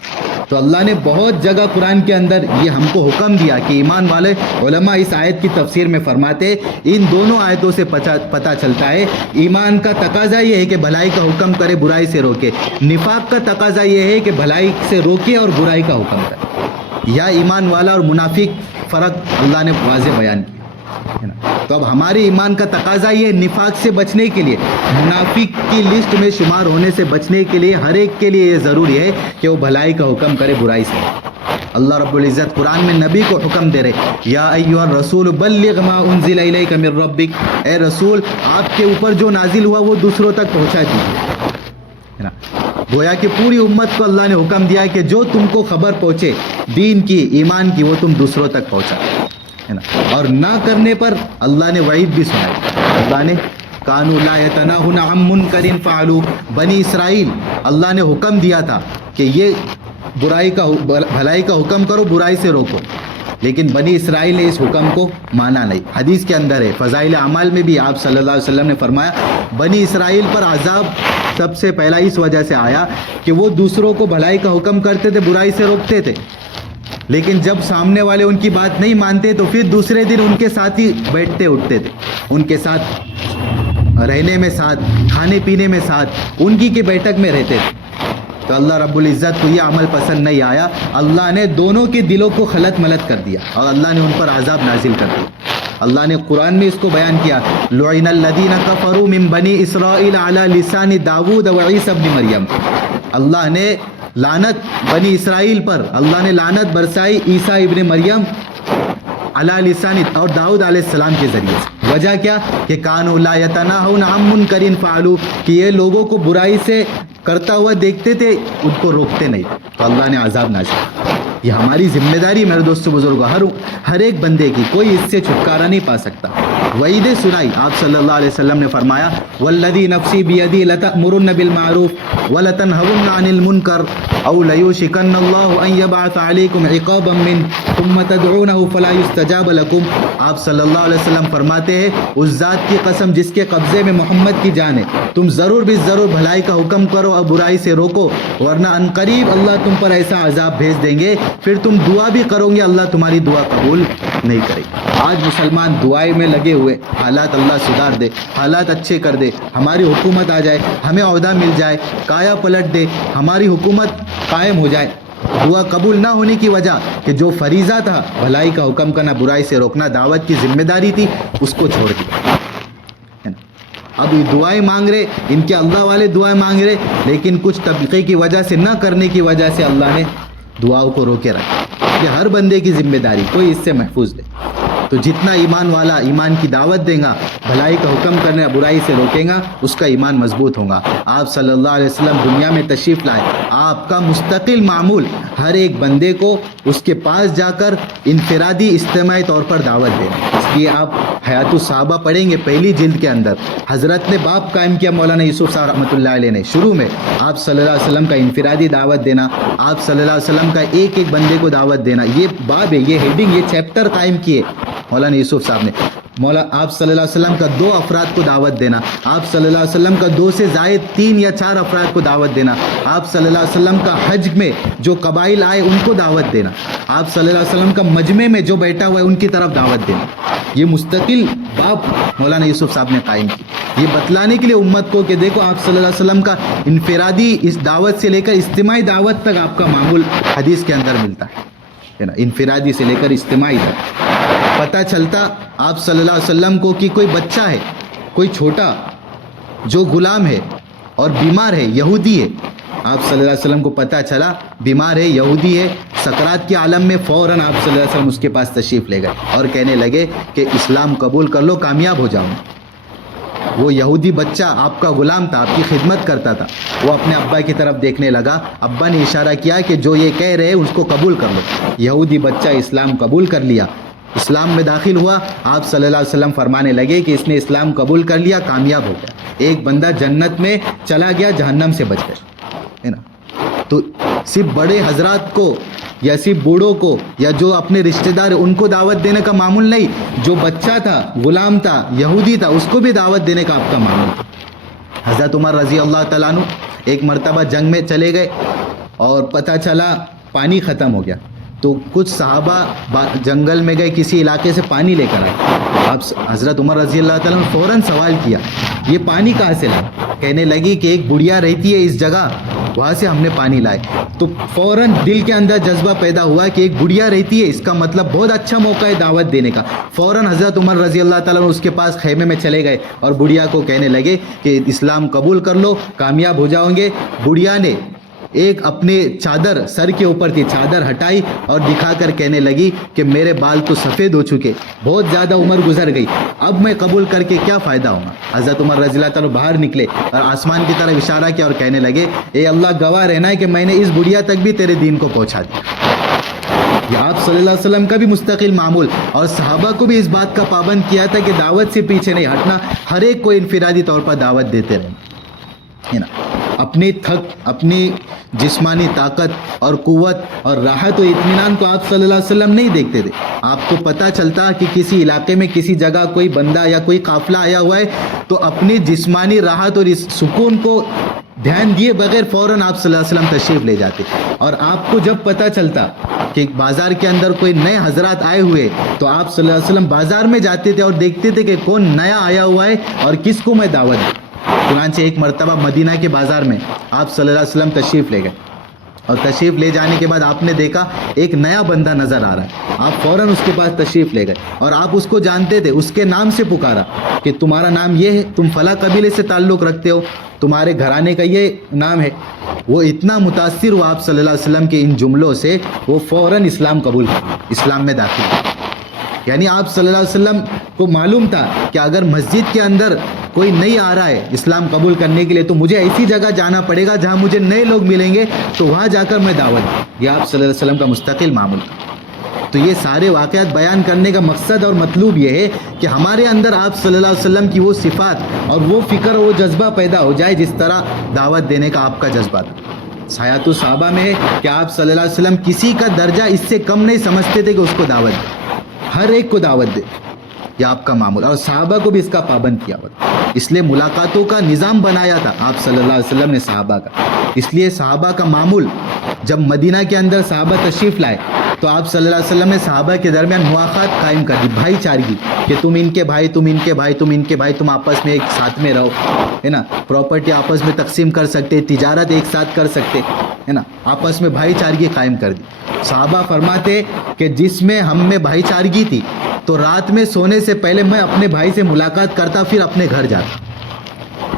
تو اللہ نے بہت جگہ قرآن کے اندر یہ ہم کو حکم دیا کہ ایمان والے. علماء اس آیت کی تفسیر میں فرماتے ان دونوں آیتوں سے پتہ چلتا ہے ایمان کا تقاضا یہ ہے کہ بھلائی کا حکم کرے, برائی سے روکے. نفاق کا تقاضا یہ ہے کہ بھلائی سے روکے اور برائی کا حکم کرے. یا ایمان والا اور منافق فرق اللہ نے واضح بیان کیا. تو اب ہمارے ایمان کا تقاضا یہ نفاق سے بچنے کے لیے, منافق کی لسٹ میں شمار ہونے سے بچنے کے لیے ہر ایک کے لیے یہ ضروری ہے کہ وہ بھلائی کا حکم کرے, برائی سے. اللہ رب العزت قرآن میں نبی کو حکم دے رہے یا ایھا الرسول بلغ ما انزل الیک من ربک, اے رسول آپ کے اوپر جو نازل ہوا وہ دوسروں تک پہنچا دیجیے. گویا کہ پوری امت کو اللہ نے حکم دیا کہ جو تم کو خبر پہنچے دین کی, ایمان کی, وہ تم دوسروں تک پہنچا, ہے نا. اور نہ کرنے پر اللہ نے وعید بھی سنائی. اللہ نے کانوا لا یتناہون عن منکر فعلوہ, بنی اسرائیل اللہ نے حکم دیا تھا کہ یہ بھلائی کا حکم کرو, برائی سے روکو, لیکن بنی اسرائیل نے اس حکم کو مانا نہیں. حدیث کے اندر ہے, فضائل اعمال میں بھی آپ صلی اللہ علیہ وسلم نے فرمایا بنی اسرائیل پر عذاب سب سے پہلا اس وجہ سے آیا کہ وہ دوسروں کو بھلائی کا حکم کرتے تھے, برائی سے روکتے تھے. لیکن جب سامنے والے ان کی بات نہیں مانتے تو پھر دوسرے دن ان کے ساتھ ہی بیٹھتے اٹھتے تھے، ان کے ساتھ رہنے میں ساتھ، کھانے پینے میں ساتھ، ان کی بیٹھک میں رہتے تھے۔ تو اللہ رب العزت کو یہ عمل پسند نہیں آیا، اللہ نے دونوں کے دلوں کو خلط ملط کر دیا اور اللہ نے ان پر عذاب نازل کر دیا۔ اللہ نے قرآن میں اس کو بیان کیا، لعن الذین کفروا من بنی اسرائیل علی لسان داود و عیسی ابن مریم۔ اللہ نے لعنت بنی اسرائیل پر، اللہ نے لعنت برسائی عیسیٰ ابن مریم علی لسان اور داؤد علیہ السلام کے ذریعے سے۔ وجہ کیا کہ کانوا لا یتناہون عن منکر فعلوہ، کہ یہ لوگوں کو برائی سے کرتا ہوا دیکھتے تھے، ان کو روکتے نہیں، تو اللہ نے عذاب نازل کیا۔ یہ ہماری ذمہ داری میرے دوستو بزرگوں، ہر ایک بندے کی، کوئی اس سے چھٹکارا نہیں پا سکتا۔ وعیدیں سنائی، آپ صلی اللہ علیہ وسلم نے فرمایا والذی نفسی بیدی لتأمرن بالمعروف ولتنہون عن المنکر او لیوشکن اللہ ان یبعث علیکم عقابا من ثم تدعونہ فلا یستجاب لکم۔ آپ صلی اللہ علیہ وسلم فرماتے ہیں اس ذات کی قسم جس کے قبضے میں محمد کی جان ہے، تم ضرور بھی ضرور بھلائی کا حکم کرو اور برائی سے روکو، ورنہ ان قریب اللہ تم پر ایسا عذاب بھیج دیں گے، پھر تم دعا بھی کرو گے اللہ تمہاری دعا قبول نہیں کرے گی۔ آج مسلمان دعائیں میں لگے ہوئے، حالات اللہ سدھار دے، حالات اچھے کر دے، ہماری حکومت آ جائے، ہمیں عہدہ مل جائے، کایا پلٹ دے، ہماری حکومت قائم ہو جائے۔ دعا قبول نہ ہونے کی وجہ کہ جو فریضہ تھا بھلائی کا حکم کرنا، برائی سے روکنا، دعوت کی ذمہ داری تھی، اس کو چھوڑ دیا۔ اب یہ دعائیں مانگ رہے، ان کے اللہ والے دعائیں مانگ رہے، لیکن کچھ طبقے کی وجہ سے، نہ کرنے کی وجہ سے اللہ نے دعاؤں کو روکے رکھا۔ یہ ہر بندے کی ذمہ داری، کوئی اس سے محفوظ نہیں۔ تو جتنا ایمان والا ایمان کی دعوت دیں گا، بھلائی کا حکم کرنے، برائی سے روکیں گا، اس کا ایمان مضبوط ہوگا۔ آپ صلی اللہ علیہ وسلم دنیا میں تشریف لائے، آپ کا مستقل معمول ہر ایک بندے کو اس کے پاس جا کر انفرادی اجتماعی طور پر دعوت دینا۔ اس لیے آپ حیات الصحابہ پڑھیں گے، پہلی جلد کے اندر حضرت نے باب قائم کیا مولانا یوسف صاحب رحمۃ اللہ علیہ نے، شروع میں آپ صلی اللہ علیہ وسلم کا انفرادی دعوت دینا، آپ صلی اللہ علیہ وسلم کا ایک ایک بندے کو دعوت دینا، یہ باب ہے، یہ ہیڈنگ، یہ چیپٹر قائم کیے مولانا یوسف صاحب نے۔ آپ صلی اللہ علیہ وسلم کا 2 افراد کو دعوت دینا، آپ صلی اللہ علیہ وسلم کا 2 سے زائد 3 یا 4 افراد کو دعوت دینا، آپ صلی اللہ علیہ وسلم کا حج میں جو قبائل آئے ان کو دعوت دینا، آپ صلی اللہ علیہ وسلم کا مجمع میں جو بیٹھا ہوا ہے ان کی طرف دعوت دینا۔ یہ مستقل باب مولانا یوسف صاحب نے قائم کی، یہ بتلانے کے لیے امت کو کہ دیکھو آپ صلی اللہ علیہ وسلم کا انفرادی اس دعوت سے لے کر اجتماعی دعوت تک آپ کا معمول حدیث کے اندر ملتا ہے نا، انفرادی سے لے کر اجتماعی تک۔ پتہ چلتا آپ صلی اللہ علیہ وسلم کو کہ کوئی بچہ ہے، کوئی چھوٹا جو غلام ہے اور بیمار ہے، یہودی ہے، آپ صلی اللہ علیہ وسلم کو پتہ چلا بیمار ہے، یہودی ہے، سکرات کے عالم میں فوراً آپ صلی اللہ علیہ وسلم اس کے پاس تشریف لے گئے اور کہنے لگے کہ اسلام قبول کر لو، کامیاب ہو جاؤں۔ وہ یہودی بچہ آپ کا غلام تھا، آپ کی خدمت کرتا تھا، وہ اپنے ابا کی طرف دیکھنے لگا، ابا نے اشارہ کیا کہ جو یہ کہہ رہے ہیں اس کو قبول کر لو۔ یہودی بچہ اسلام قبول کر لیا، اسلام میں داخل ہوا، آپ صلی اللہ علیہ وسلم فرمانے لگے کہ اس نے اسلام قبول کر لیا، کامیاب ہو گیا، ایک بندہ جنت میں چلا گیا، جہنم سے بچ گیا، ہے نا۔ تو صرف بڑے حضرات کو یا صرف بوڑھوں کو یا جو اپنے رشتہ دار ان کو دعوت دینے کا معمول نہیں، جو بچہ تھا، غلام تھا، یہودی تھا، اس کو بھی دعوت دینے کا آپ کا معمول تھا۔ حضرت عمر رضی اللہ تعالیٰ عنہ ایک مرتبہ جنگ میں چلے گئے اور پتہ چلا پانی ختم ہو گیا، تو کچھ صحابہ جنگل میں گئے، کسی علاقے سے پانی لے کر آئے۔ اب حضرت عمر رضی اللہ تعالیٰ نے فوراً سوال کیا یہ پانی کہاں سے لائے؟ کہنے لگی کہ ایک بڑھیا رہتی ہے اس جگہ، وہاں سے ہم نے پانی لائے۔ تو فوراً دل کے اندر جذبہ پیدا ہوا کہ ایک بڑھیا رہتی ہے، اس کا مطلب بہت اچھا موقع ہے دعوت دینے کا۔ فوراً حضرت عمر رضی اللہ تعالیٰ اس کے پاس خیمے میں چلے گئے اور بڑھیا کو کہنے لگے کہ اسلام قبول کر لو، کامیاب ہو جاؤ گے۔ بڑھیا نے ایک اپنے چادر سر کے اوپر تھی، چادر ہٹائی اور دکھا کر کہنے لگی کہ میرے بال تو سفید ہو چکے، بہت زیادہ عمر گزر گئی، اب میں قبول کر کے کیا فائدہ ہوگا۔ حضرت عمر رضی اللہ تعالیٰ باہر نکلے اور آسمان کی طرف اشارہ کیا اور کہنے لگے اے اللہ گواہ رہنا ہے کہ میں نے اس بڑھیا تک بھی تیرے دین کو پہنچا دیا۔ یہ آپ صلی اللہ علیہ وسلم کا بھی مستقل معمول، اور صحابہ کو بھی اس بات کا پابند کیا تھا کہ دعوت سے پیچھے نہیں ہٹنا، ہر ایک کو انفرادی طور پر دعوت دیتے رہنا، ہے نا۔ اپنی جسمانی طاقت اور قوت اور راحت و اطمینان کو آپ صلی اللہ علیہ وسلم نہیں دیکھتے تھے۔ آپ کو پتہ چلتا کہ کسی علاقے میں کسی جگہ کوئی بندہ یا کوئی قافلہ آیا ہوا ہے تو اپنی جسمانی راحت اور اس سکون کو دھیان دیے بغیر فوراً آپ صلی اللہ علیہ وسلم تشریف لے جاتے. اور آپ کو جب پتہ چلتا کہ بازار کے اندر کوئی نئے حضرات آئے ہوئے تو آپ صلی اللہ علیہ وسلم بازار میں جاتے تھے اور دیکھتے تھے کہ کون نیا آیا ہوا ہے اور کس کو میں دعوت دوں. چنانچہ ایک مرتبہ مدینہ کے بازار میں آپ صلی اللہ علیہ وسلم تشریف لے گئے اور تشریف لے جانے کے بعد آپ نے دیکھا ایک نیا بندہ نظر آ رہا ہے. آپ فوراً اس کے پاس تشریف لے گئے اور آپ اس کو جانتے تھے, اس کے نام سے پکارا کہ تمہارا نام یہ ہے, تم فلاں قبیلے سے تعلق رکھتے ہو, تمہارے گھرانے کا یہ نام ہے. وہ اتنا متاثر ہوا آپ صلی اللہ علیہ وسلم کے ان جملوں سے, وہ فوراً اسلام قبول کیا, اسلام میں داخل ہوا. یعنی آپ صلی اللہ علیہ وسلم کو معلوم تھا کہ اگر مسجد کے اندر کوئی نہیں آ رہا ہے اسلام قبول کرنے کے لیے تو مجھے ایسی جگہ جانا پڑے گا جہاں مجھے نئے لوگ ملیں گے, تو وہاں جا کر میں دعوت دوں. یہ آپ صلی اللہ علیہ وسلم کا مستقل معمول تھا. تو یہ سارے واقعات بیان کرنے کا مقصد اور مطلوب یہ ہے کہ ہمارے اندر آپ صلی اللہ علیہ وسلم کی وہ صفات اور وہ فکر وہ جذبہ پیدا ہو جائے جس طرح دعوت دینے کا آپ کا جذبہ تھا. حیات الصحابہ میں ہے کہ آپ صلی اللہ علیہ وسلم کسی کا درجہ اس سے کم نہیں سمجھتے تھے کہ اس کو دعوت دے, ہر ایک کو دعوت دے. یہ آپ کا معمول, اور صحابہ کو بھی اس کا پابند کیا ہوا. اس لیے ملاقاتوں کا نظام بنایا تھا آپ صلی اللہ علیہ وسلم نے صحابہ کا. اس لیے صحابہ کا معمول, جب مدینہ کے اندر صحابہ تشریف لائے تو آپ صلی اللہ علیہ وسلم نے صحابہ کے درمیان مواخات قائم کر دی, بھائی چارگی, کہ تم ان کے بھائی, تم ان کے بھائی, تم ان کے بھائی, تم آپس میں ایک ساتھ میں رہو, ہے نا, پراپرٹی آپس میں تقسیم کر سکتے, تجارت ایک ساتھ کر سکتے, ہے نا, آپس میں بھائی چارگی قائم کر دی. صحابہ فرماتے کہ جس میں ہم میں بھائی چارگی تھی تو رات میں سونے سے پہلے میں اپنے بھائی سے ملاقات کرتا پھر اپنے گھر جاتا.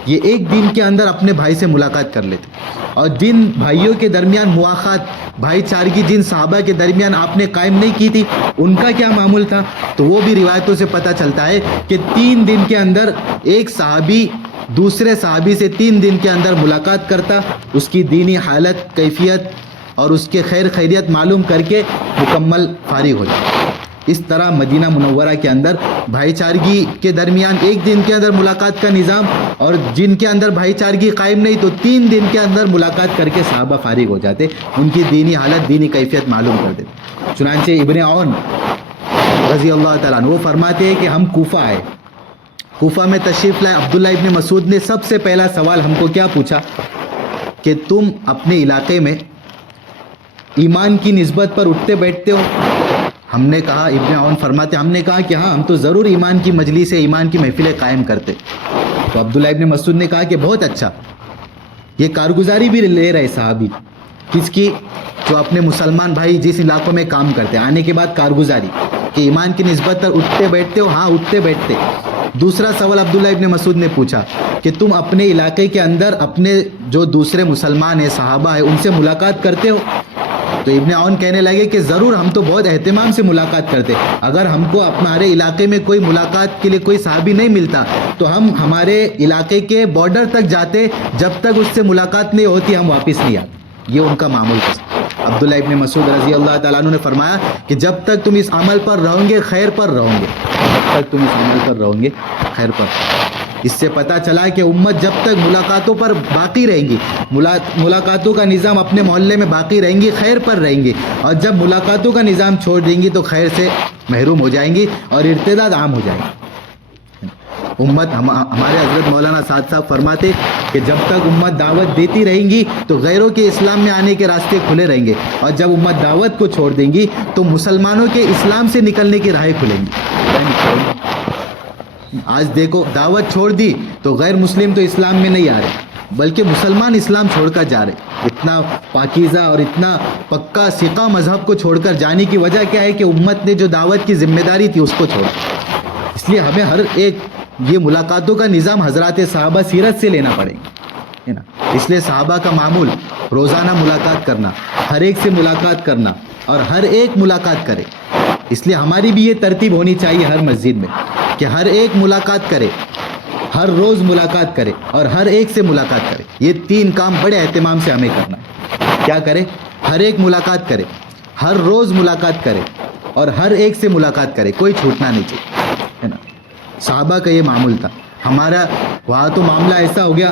یہ ایک دن کے اندر اپنے بھائی سے ملاقات کر لیتے. اور جن بھائیوں کے درمیان مواخات, بھائی چارگی جن صحابہ کے درمیان آپ نے قائم نہیں کی تھی, ان کا کیا معمول تھا, تو وہ بھی روایتوں سے پتہ چلتا ہے کہ 3 دن کے اندر ایک صحابی دوسرے صحابی سے 3 دن کے اندر ملاقات کرتا, اس کی دینی حالت, کیفیت اور اس کے خیر خیریت معلوم کر کے مکمل فارغ ہو جاتا. اس طرح مدینہ منورہ کے اندر بھائی چارگی کے درمیان ایک دن کے اندر ملاقات کا نظام, اور جن کے اندر بھائی چارگی قائم نہیں تو 3 دن کے اندر ملاقات کر کے صحابہ فارغ ہو جاتے, ان کی دینی حالت, دینی کیفیت معلوم کر دیتے. چنانچہ ابن عون رضی اللہ تعالیٰ عنہ وہ فرماتے ہیں کہ ہم کوفہ آئے, کوفہ میں تشریف لائے. عبداللہ ابن مسعود نے سب سے پہلا سوال ہم کو کیا پوچھا کہ تم اپنے علاقے میں ایمان کی نسبت پر اٹھتے بیٹھتے ہو؟ ہم نے کہا, ابن عون فرماتے ہم نے کہا کہ ہاں, ہم تو ضرور ایمان کی مجلس سے ایمان کی محفلیں قائم کرتے. تو عبداللہ ابن مسعود نے کہا کہ بہت اچھا, یہ کارگزاری بھی لے رہے صحابی. کس کی؟ جو اپنے مسلمان بھائی جس علاقوں میں کام کرتے, آنے کے بعد کارگزاری کہ ایمان کی نسبت پر اٹھتے بیٹھتے ہو؟ ہاں اٹھتے بیٹھتے. دوسرا سوال عبداللہ ابن مسعود نے پوچھا کہ تم اپنے علاقے کے اندر اپنے جو دوسرے مسلمان ہیں, صحابہ ہیں, ان سے ملاقات کرتے ہو؟ تو ابن عون کہنے لگے کہ ضرور, ہم تو بہت اہتمام سے ملاقات کرتے. اگر ہم کو ہمارے علاقے میں کوئی ملاقات کے لیے کوئی صحابی نہیں ملتا تو ہم ہمارے علاقے کے بارڈر تک جاتے, جب تک اس سے ملاقات نہیں ہوتی ہم واپس نہیں آتے. یہ ان کا معمول تھا. عبداللہ ابن مسعود رضی اللہ تعالیٰ عنہ نے فرمایا کہ جب تک تم اس عمل پر رہو گے خیر پر رہو گے, جب تک تم اس عمل پر رہو گے خیر پر. اس سے پتہ چلا کہ امت جب تک ملاقاتوں پر باقی رہیں گی, ملاقاتوں کا نظام اپنے محلے میں باقی رہیں گی, خیر پر رہیں گی, اور جب ملاقاتوں کا نظام چھوڑ دیں گی تو خیر سے محروم ہو جائیں گی اور ارتداد عام ہو جائے گی. امت, ہمارے حضرت مولانا سعد صاحب فرماتے کہ جب تک امت دعوت دیتی رہیں گی تو غیروں کے اسلام میں آنے کے راستے کھلے رہیں گے, اور جب امت دعوت کو چھوڑ دیں گی تو مسلمانوں کے اسلام سے نکلنے کی راہیں کھلیں گی. آج دیکھو, دعوت چھوڑ دی تو غیر مسلم تو اسلام میں نہیں آ رہے, بلکہ مسلمان اسلام چھوڑ کر جا رہے. اتنا پاکیزہ اور اتنا پکا ثقہ مذہب کو چھوڑ کر جانے کی وجہ کیا ہے کہ امت نے جو دعوت کی ذمہ داری تھی اس کو چھوڑا. اس لیے ہمیں ہر ایک یہ ملاقاتوں کا نظام حضرات صحابہ سیرت سے لینا پڑے گا, ہے نا. اس لیے صحابہ کا معمول روزانہ ملاقات کرنا, ہر ایک سے ملاقات کرنا اور ہر ایک ملاقات کرے. اس لیے ہماری بھی یہ ترتیب ہونی چاہیے ہر مسجد میں کہ ہر ایک ملاقات کرے, ہر روز ملاقات کرے اور ہر ایک سے ملاقات کرے. یہ 3 کام بڑے اہتمام سے ہمیں کرنا ہے. کیا کرے؟ ہر ایک ملاقات کرے, ہر روز ملاقات کرے اور ہر ایک سے ملاقات کرے, کوئی چھوٹنا نہیں چاہیے, ہے نا. صحابہ کا یہ معمول تھا. ہمارا وہاں تو معاملہ ایسا ہو گیا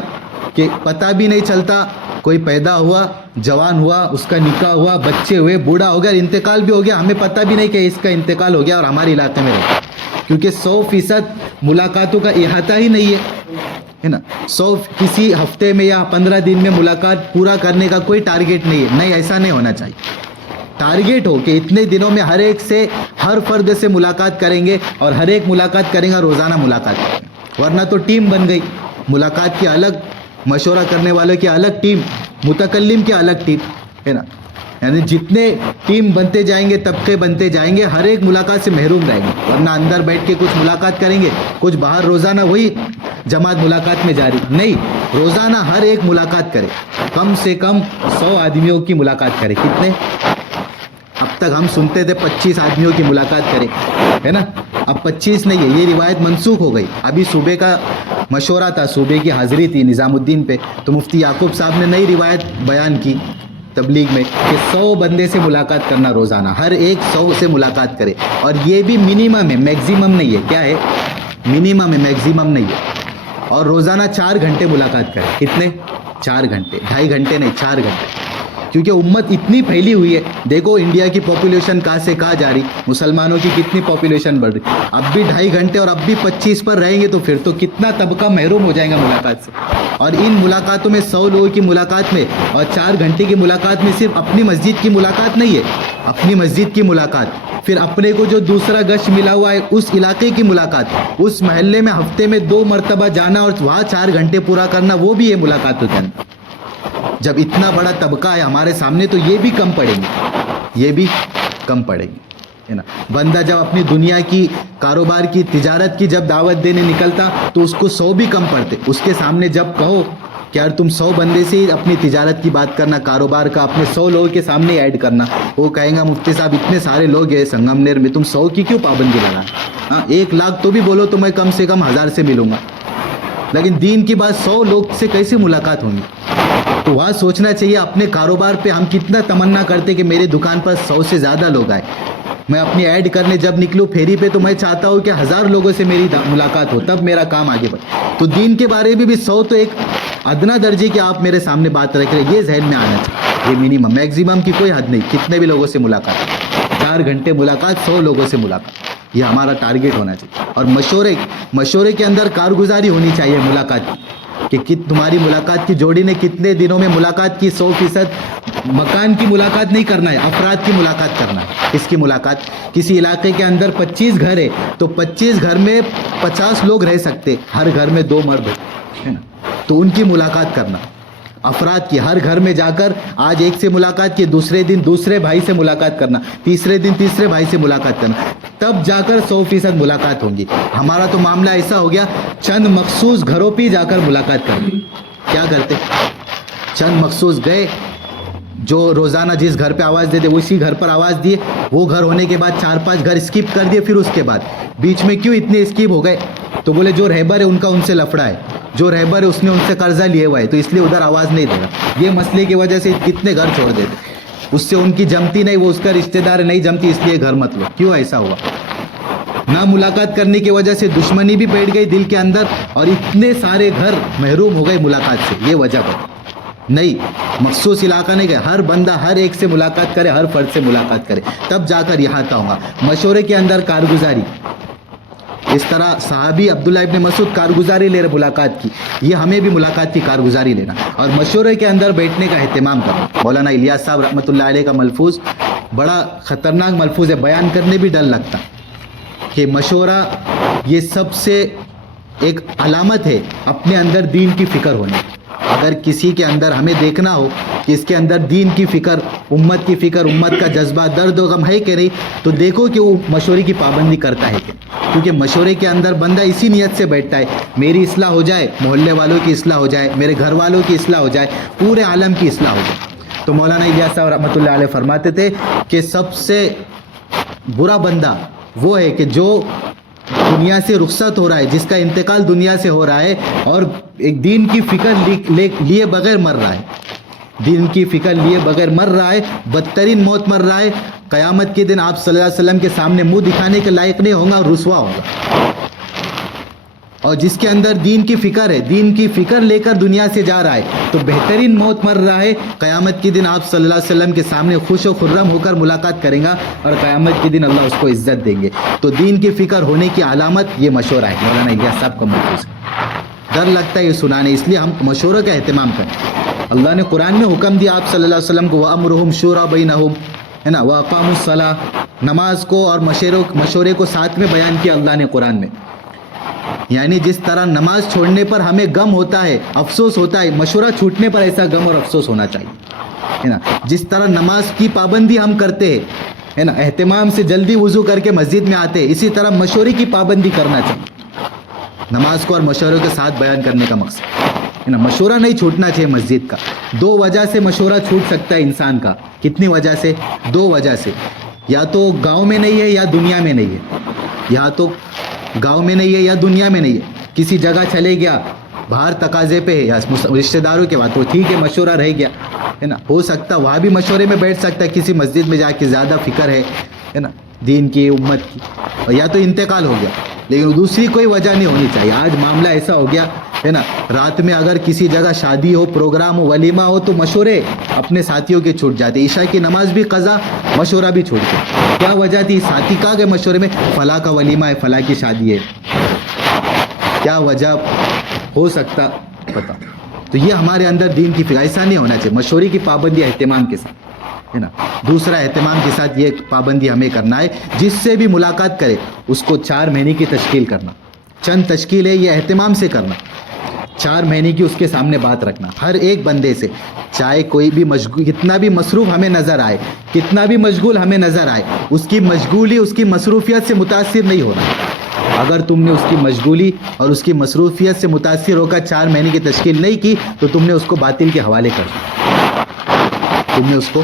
کہ پتہ بھی نہیں چلتا, کوئی پیدا ہوا, جوان ہوا, اس کا نکاح ہوا, بچے ہوئے, بوڑھا ہو گیا, انتقال بھی ہو گیا, ہمیں پتہ بھی نہیں کہ اس کا انتقال ہو گیا اور ہمارے علاقے میں رہتا, کیونکہ 100% ملاقاتوں کا احاطہ ہی نہیں ہے. ہے نا. 100 کسی ہفتے میں یا 15 دن میں ملاقات پورا کرنے کا کوئی ٹارگیٹ نہیں ہے. نہیں، ایسا نہیں ہونا چاہیے. ٹارگیٹ ہو کہ اتنے دنوں میں ہر ایک سے، ہر فرد سے ملاقات کریں گے اور ہر ایک ملاقات کریں گے، روزانہ ملاقات کریں گے. ورنہ تو ٹیم بن گئی، ملاقات کی الگ، مشورہ کرنے والوں کی الگ ٹیم، متکلم کی الگ ٹیم، ہے نا. یعنی جتنے ٹیم بنتے جائیں گے، طبقے بنتے جائیں گے، ہر ایک ملاقات سے محروم رہیں گے. ورنہ اندر بیٹھ کے کچھ ملاقات کریں گے، کچھ باہر، روزانہ وہی جماعت ملاقات میں جاری. نہیں، روزانہ ہر ایک ملاقات کرے، کم سے کم 100 آدمیوں کی ملاقات کرے. کتنے؟ اب تک ہم سنتے تھے 25 آدمیوں کی ملاقات کرے، ہے نا. اب 25 نہیں ہے، یہ روایت منسوخ ہو گئی. ابھی صوبے کا مشورہ تھا، صوبے کی حاضری تھی نظام الدین پہ، تو مفتی یعقوب صاحب نے نئی روایت بیان کی تبلیغ میں کہ 100 بندے سے ملاقات کرنا روزانہ، ہر ایک 100 سے ملاقات کرے. اور یہ بھی منیمم ہے، میگزیمم نہیں ہے. کیا ہے؟ منیمم ہے، میگزیمم نہیں ہے. اور روزانہ 4 گھنٹے ملاقات کرے. کتنے؟ 4 گھنٹے، 2.5 گھنٹے نہیں، 4 گھنٹے. کیونکہ امت اتنی پھیلی ہوئی ہے. دیکھو انڈیا کی پاپولیشن کہاں سے کہاں جا رہی، مسلمانوں کی کتنی پاپولیشن بڑھ رہی. اب بھی 2.5 گھنٹے اور اب بھی 25 پر رہیں گے تو پھر تو کتنا طبقہ محروم ہو جائے گا ملاقات سے. اور ان ملاقاتوں میں 100 لوگوں کی ملاقات میں اور 4 گھنٹے کی ملاقات میں صرف اپنی مسجد کی ملاقات نہیں ہے، اپنی مسجد کی ملاقات، پھر اپنے کو جو دوسرا گشت ملا ہوا ہے اس علاقے کی ملاقات، اس محلے میں ہفتے میں 2 مرتبہ جانا اور وہاں 4 گھنٹے پورا کرنا، وہ بھی ہے ملاقاتوں کے اندر. جب اتنا بڑا طبقہ ہے ہمارے سامنے تو یہ بھی کم پڑیں گے، یہ بھی کم پڑیں گے، ہے نا. بندہ جب اپنی دنیا کی، کاروبار کی، تجارت کی جب دعوت دینے نکلتا تو اس کو 100 بھی کم پڑتے. اس کے سامنے جب کہو کہ یار تم 100 بندے سے ہی اپنی تجارت کی بات کرنا، کاروبار کا، اپنے 100 لوگوں کے سامنے ایڈ کرنا، وہ کہیں گا مفتی صاحب اتنے سارے لوگ ہیں سنگمنیر میں، تم 100 کی کیوں پابندی لگا؟ ہاں 1 لاکھ تو بھی بولو تو میں کم سے کم 1000 سے ملوں گا. لیکن دین کی بات 100 لوگ سے کیسے ملاقات ہوں گی؟ تو وہاں سوچنا چاہیے اپنے کاروبار پہ ہم کتنا تمنا کرتے کہ میری دکان پر 100 سے زیادہ لوگ آئے. میں اپنی ایڈ کرنے جب نکلوں پھیری پہ تو میں چاہتا ہوں کہ 1000 لوگوں سے میری ملاقات ہو، تب میرا کام آگے بڑھے. تو دین کے بارے میں بھی 100 تو ایک ادنا درجے کی آپ میرے سامنے بات رکھ رہے، یہ ذہن میں آنا چاہیے. یہ منیمم، میگزیمم کی کوئی حد نہیں. کتنے بھی لوگوں سے ملاقات، 4 گھنٹے ملاقات، 100 لوگوں سے ملاقات، یہ ہمارا ٹارگیٹ ہونا چاہیے. اور مشورے کے اندر کارگزاری ہونی چاہیے ملاقات کی، کہ تمہاری ملاقات کی جوڑی نے کتنے دنوں میں ملاقات کی. 100% مکان کی ملاقات نہیں کرنا ہے، افراد کی ملاقات کرنا ہے. اس کی ملاقات، کسی علاقے کے اندر 25 گھر ہے تو 25 گھر میں 50 لوگ رہ سکتے، ہر گھر میں 2 مرد ہے نا، تو ان کی ملاقات کرنا. افراد کی، ہر گھر میں جا کر آج ایک سے ملاقات کی، دوسرے دن دوسرے بھائی سے ملاقات کرنا، تیسرے دن تیسرے بھائی سے ملاقات کرنا، تب جا کر 100% ملاقات ہوں گی. ہمارا تو معاملہ ایسا ہو گیا، چند مخصوص گھروں پہ جا کر ملاقات کریں. کیا کرتے؟ چند مخصوص گئے، جو روزانہ جس گھر پہ آواز دیتے اسی گھر پر آواز دیے، وہ گھر ہونے کے بعد 4-5 گھر اسکپ کر دیے. پھر اس کے بعد بیچ میں کیوں اتنے اسکپ ہو گئے؟ تو بولے جو رہبر ہے ان سے لفڑا ہے، جو رہبر ہے اس نے ان سے قرضہ لیے ہوا ہے تو اس لیے ادھر آواز نہیں دے رہا. یہ مسئلے کی وجہ سے کتنے گھر چھوڑ دیتے، اس سے ان کی جمتی نہیں، وہ اس کا رشتہ دار نہیں جمتی، اس لیے گھر مت لو. کیوں ایسا ہوا؟ نہ ملاقات کرنے کی وجہ سے دشمنی بھی بیٹھ گئی دل کے اندر اور اتنے سارے گھر محروم ہو گئے ملاقات سے. یہ وجہ پر نہیں، مخصوص علاقہ نہیں کہ ہر بندہ ہر ایک سے ملاقات کرے، ہر فرد سے ملاقات کرے، تب جا کر یہاں آتا ہوگا. مشورے کے اندر کارگزاری، اس طرح صحابی عبداللہ ابن مسعود کارگزاری لے رہے ملاقات کی، یہ ہمیں بھی ملاقات کی کارگزاری لینا اور مشورے کے اندر بیٹھنے کا اہتمام کرنا. مولانا الیاس صاحب رحمۃ اللہ علیہ کا ملفوظ بڑا خطرناک ملفوظ ہے، بیان کرنے بھی ڈر لگتا کہ مشورہ یہ سب سے ایک علامت ہے اپنے اندر دین کی فکر ہونے. اگر کسی کے اندر ہمیں دیکھنا ہو کہ اس کے اندر دین کی فکر، امت کی فکر، امت کا جذبہ، درد و غم ہے کہ نہیں، تو دیکھو کہ وہ مشورے کی پابندی کرتا ہے کہ، کیونکہ مشورے کے اندر بندہ اسی نیت سے بیٹھتا ہے میری اصلاح ہو جائے، محلے والوں کی اصلاح ہو جائے، میرے گھر والوں کی اصلاح ہو جائے، پورے عالم کی اصلاح ہو جائے. تو مولانا الیاس صاحب رحمۃ اللہ علیہ فرماتے تھے کہ سب سے برا بندہ وہ ہے کہ جو دنیا سے رخصت ہو رہا ہے، جس کا انتقال دنیا سے ہو رہا ہے اور ایک دین کی فکر لیے بغیر مر رہا ہے، دین کی فکر لیے بغیر مر رہا ہے، بدترین موت مر رہا ہے. قیامت کے دن آپ صلی اللہ علیہ وسلم کے سامنے منہ دکھانے کے لائق نہیں ہوگا اور رسوا ہوگا. اور جس کے اندر دین کی فکر ہے، دین کی فکر لے کر دنیا سے جا رہا ہے تو بہترین موت مر رہا ہے. قیامت کے دن آپ صلی اللہ علیہ وسلم کے سامنے خوش و خرم ہو کر ملاقات کریں گا اور قیامت کے دن اللہ اس کو عزت دیں گے. تو دین کی فکر ہونے کی علامت یہ مشورہ ہے، مولانا الیاس صاحب کا ملفوظ ہے. ڈر لگتا ہے یہ سنانے، اس لیے ہم مشورہ کا اہتمام کریں۔ اللہ نے قرآن میں حکم دیا آپ صلی اللہ علیہ وسلم کو وَأَمْرُهُمْ شُورَى بَيْنَهُمْ، ہے نا، وَأَقَامُوا الصَّلَاةَ، نماز کو اور مشورے کو ساتھ میں بیان کیا اللہ نے قرآن میں۔ یعنی جس طرح نماز چھوڑنے پر ہمیں غم ہوتا ہے، افسوس ہوتا ہے، مشورہ چھوٹنے پر ایسا غم اور افسوس ہونا چاہیے، ہے نا۔ جس طرح نماز کی پابندی ہم کرتے ہیں، ہے نا، اہتمام سے جلدی وضو کر کے مسجد میں آتے ہیں، اسی طرح مشورے کی پابندی کرنا چاہیے، نماز کو اور مشورے کے ساتھ بیان کرنے کا مقصد، ہے نا۔ مشورہ نہیں چھوٹنا چاہیے مسجد کا۔ دو وجہ سے مشورہ چھوٹ سکتا ہے انسان کا۔ کتنی وجہ سے؟ دو وجہ سے، یا تو گاؤں میں نہیں ہے یا دنیا میں نہیں ہے، یا تو گاؤں میں نہیں ہے یا دنیا میں نہیں ہے، کسی جگہ چلے گیا، باہر تقاضے پہ ہے یا رشتہ داروں کے بعد، تو ٹھیک ہے مشورہ رہ گیا، ہے نا، ہو سکتا وہاں بھی مشورے میں بیٹھ سکتا ہے، کسی مسجد میں جا کے زیادہ فکر ہے نا، دین کی، امت کی، یا تو انتقال ہو گیا۔ لیکن دوسری کوئی وجہ نہیں ہونی چاہیے۔ آج معاملہ ایسا ہو گیا ہے نا، رات میں اگر کسی جگہ شادی ہو، پروگرام ہو، ولیمہ ہو، تو مشورے اپنے ساتھیوں کے چھوٹ جاتے، عشاء کی نماز بھی قضا، مشورہ بھی چھوٹ گیا۔ کیا وجہ تھی؟ ساتھی کہا کہ مشورے میں فلاں کا ولیمہ ہے، فلاں کی شادی ہے، کیا وجہ ہو سکتا پتا؟ تو یہ ہمارے اندر دین کی فکر، ایسا نہیں ہونا چاہیے۔ مشورے کی پابندی اہتمام کے ساتھ، ہے نا۔ دوسرا اہتمام کے ساتھ یہ پابندی ہمیں کرنا ہے، جس سے بھی ملاقات کرے اس کو 4 مہینے کی تشکیل کرنا۔ چند تشکیل ہے، یہ اہتمام سے کرنا، 4 مہینے کی اس کے سامنے بات رکھنا، ہر ایک بندے سے، چاہے کوئی بھی مشغول، کتنا بھی مصروف ہمیں نظر آئے، کتنا بھی مشغول ہمیں نظر آئے، اس کی مشغولی، اس کی مصروفیت سے متاثر نہیں ہونا۔ اگر تم نے اس کی مشغولی اور اس کی مصروفیت سے متاثر ہو کر 4 مہینے کی تشکیل نہیں کی، تو تم نے اس کو باطل کے حوالے کر دیا، تم نے اس کو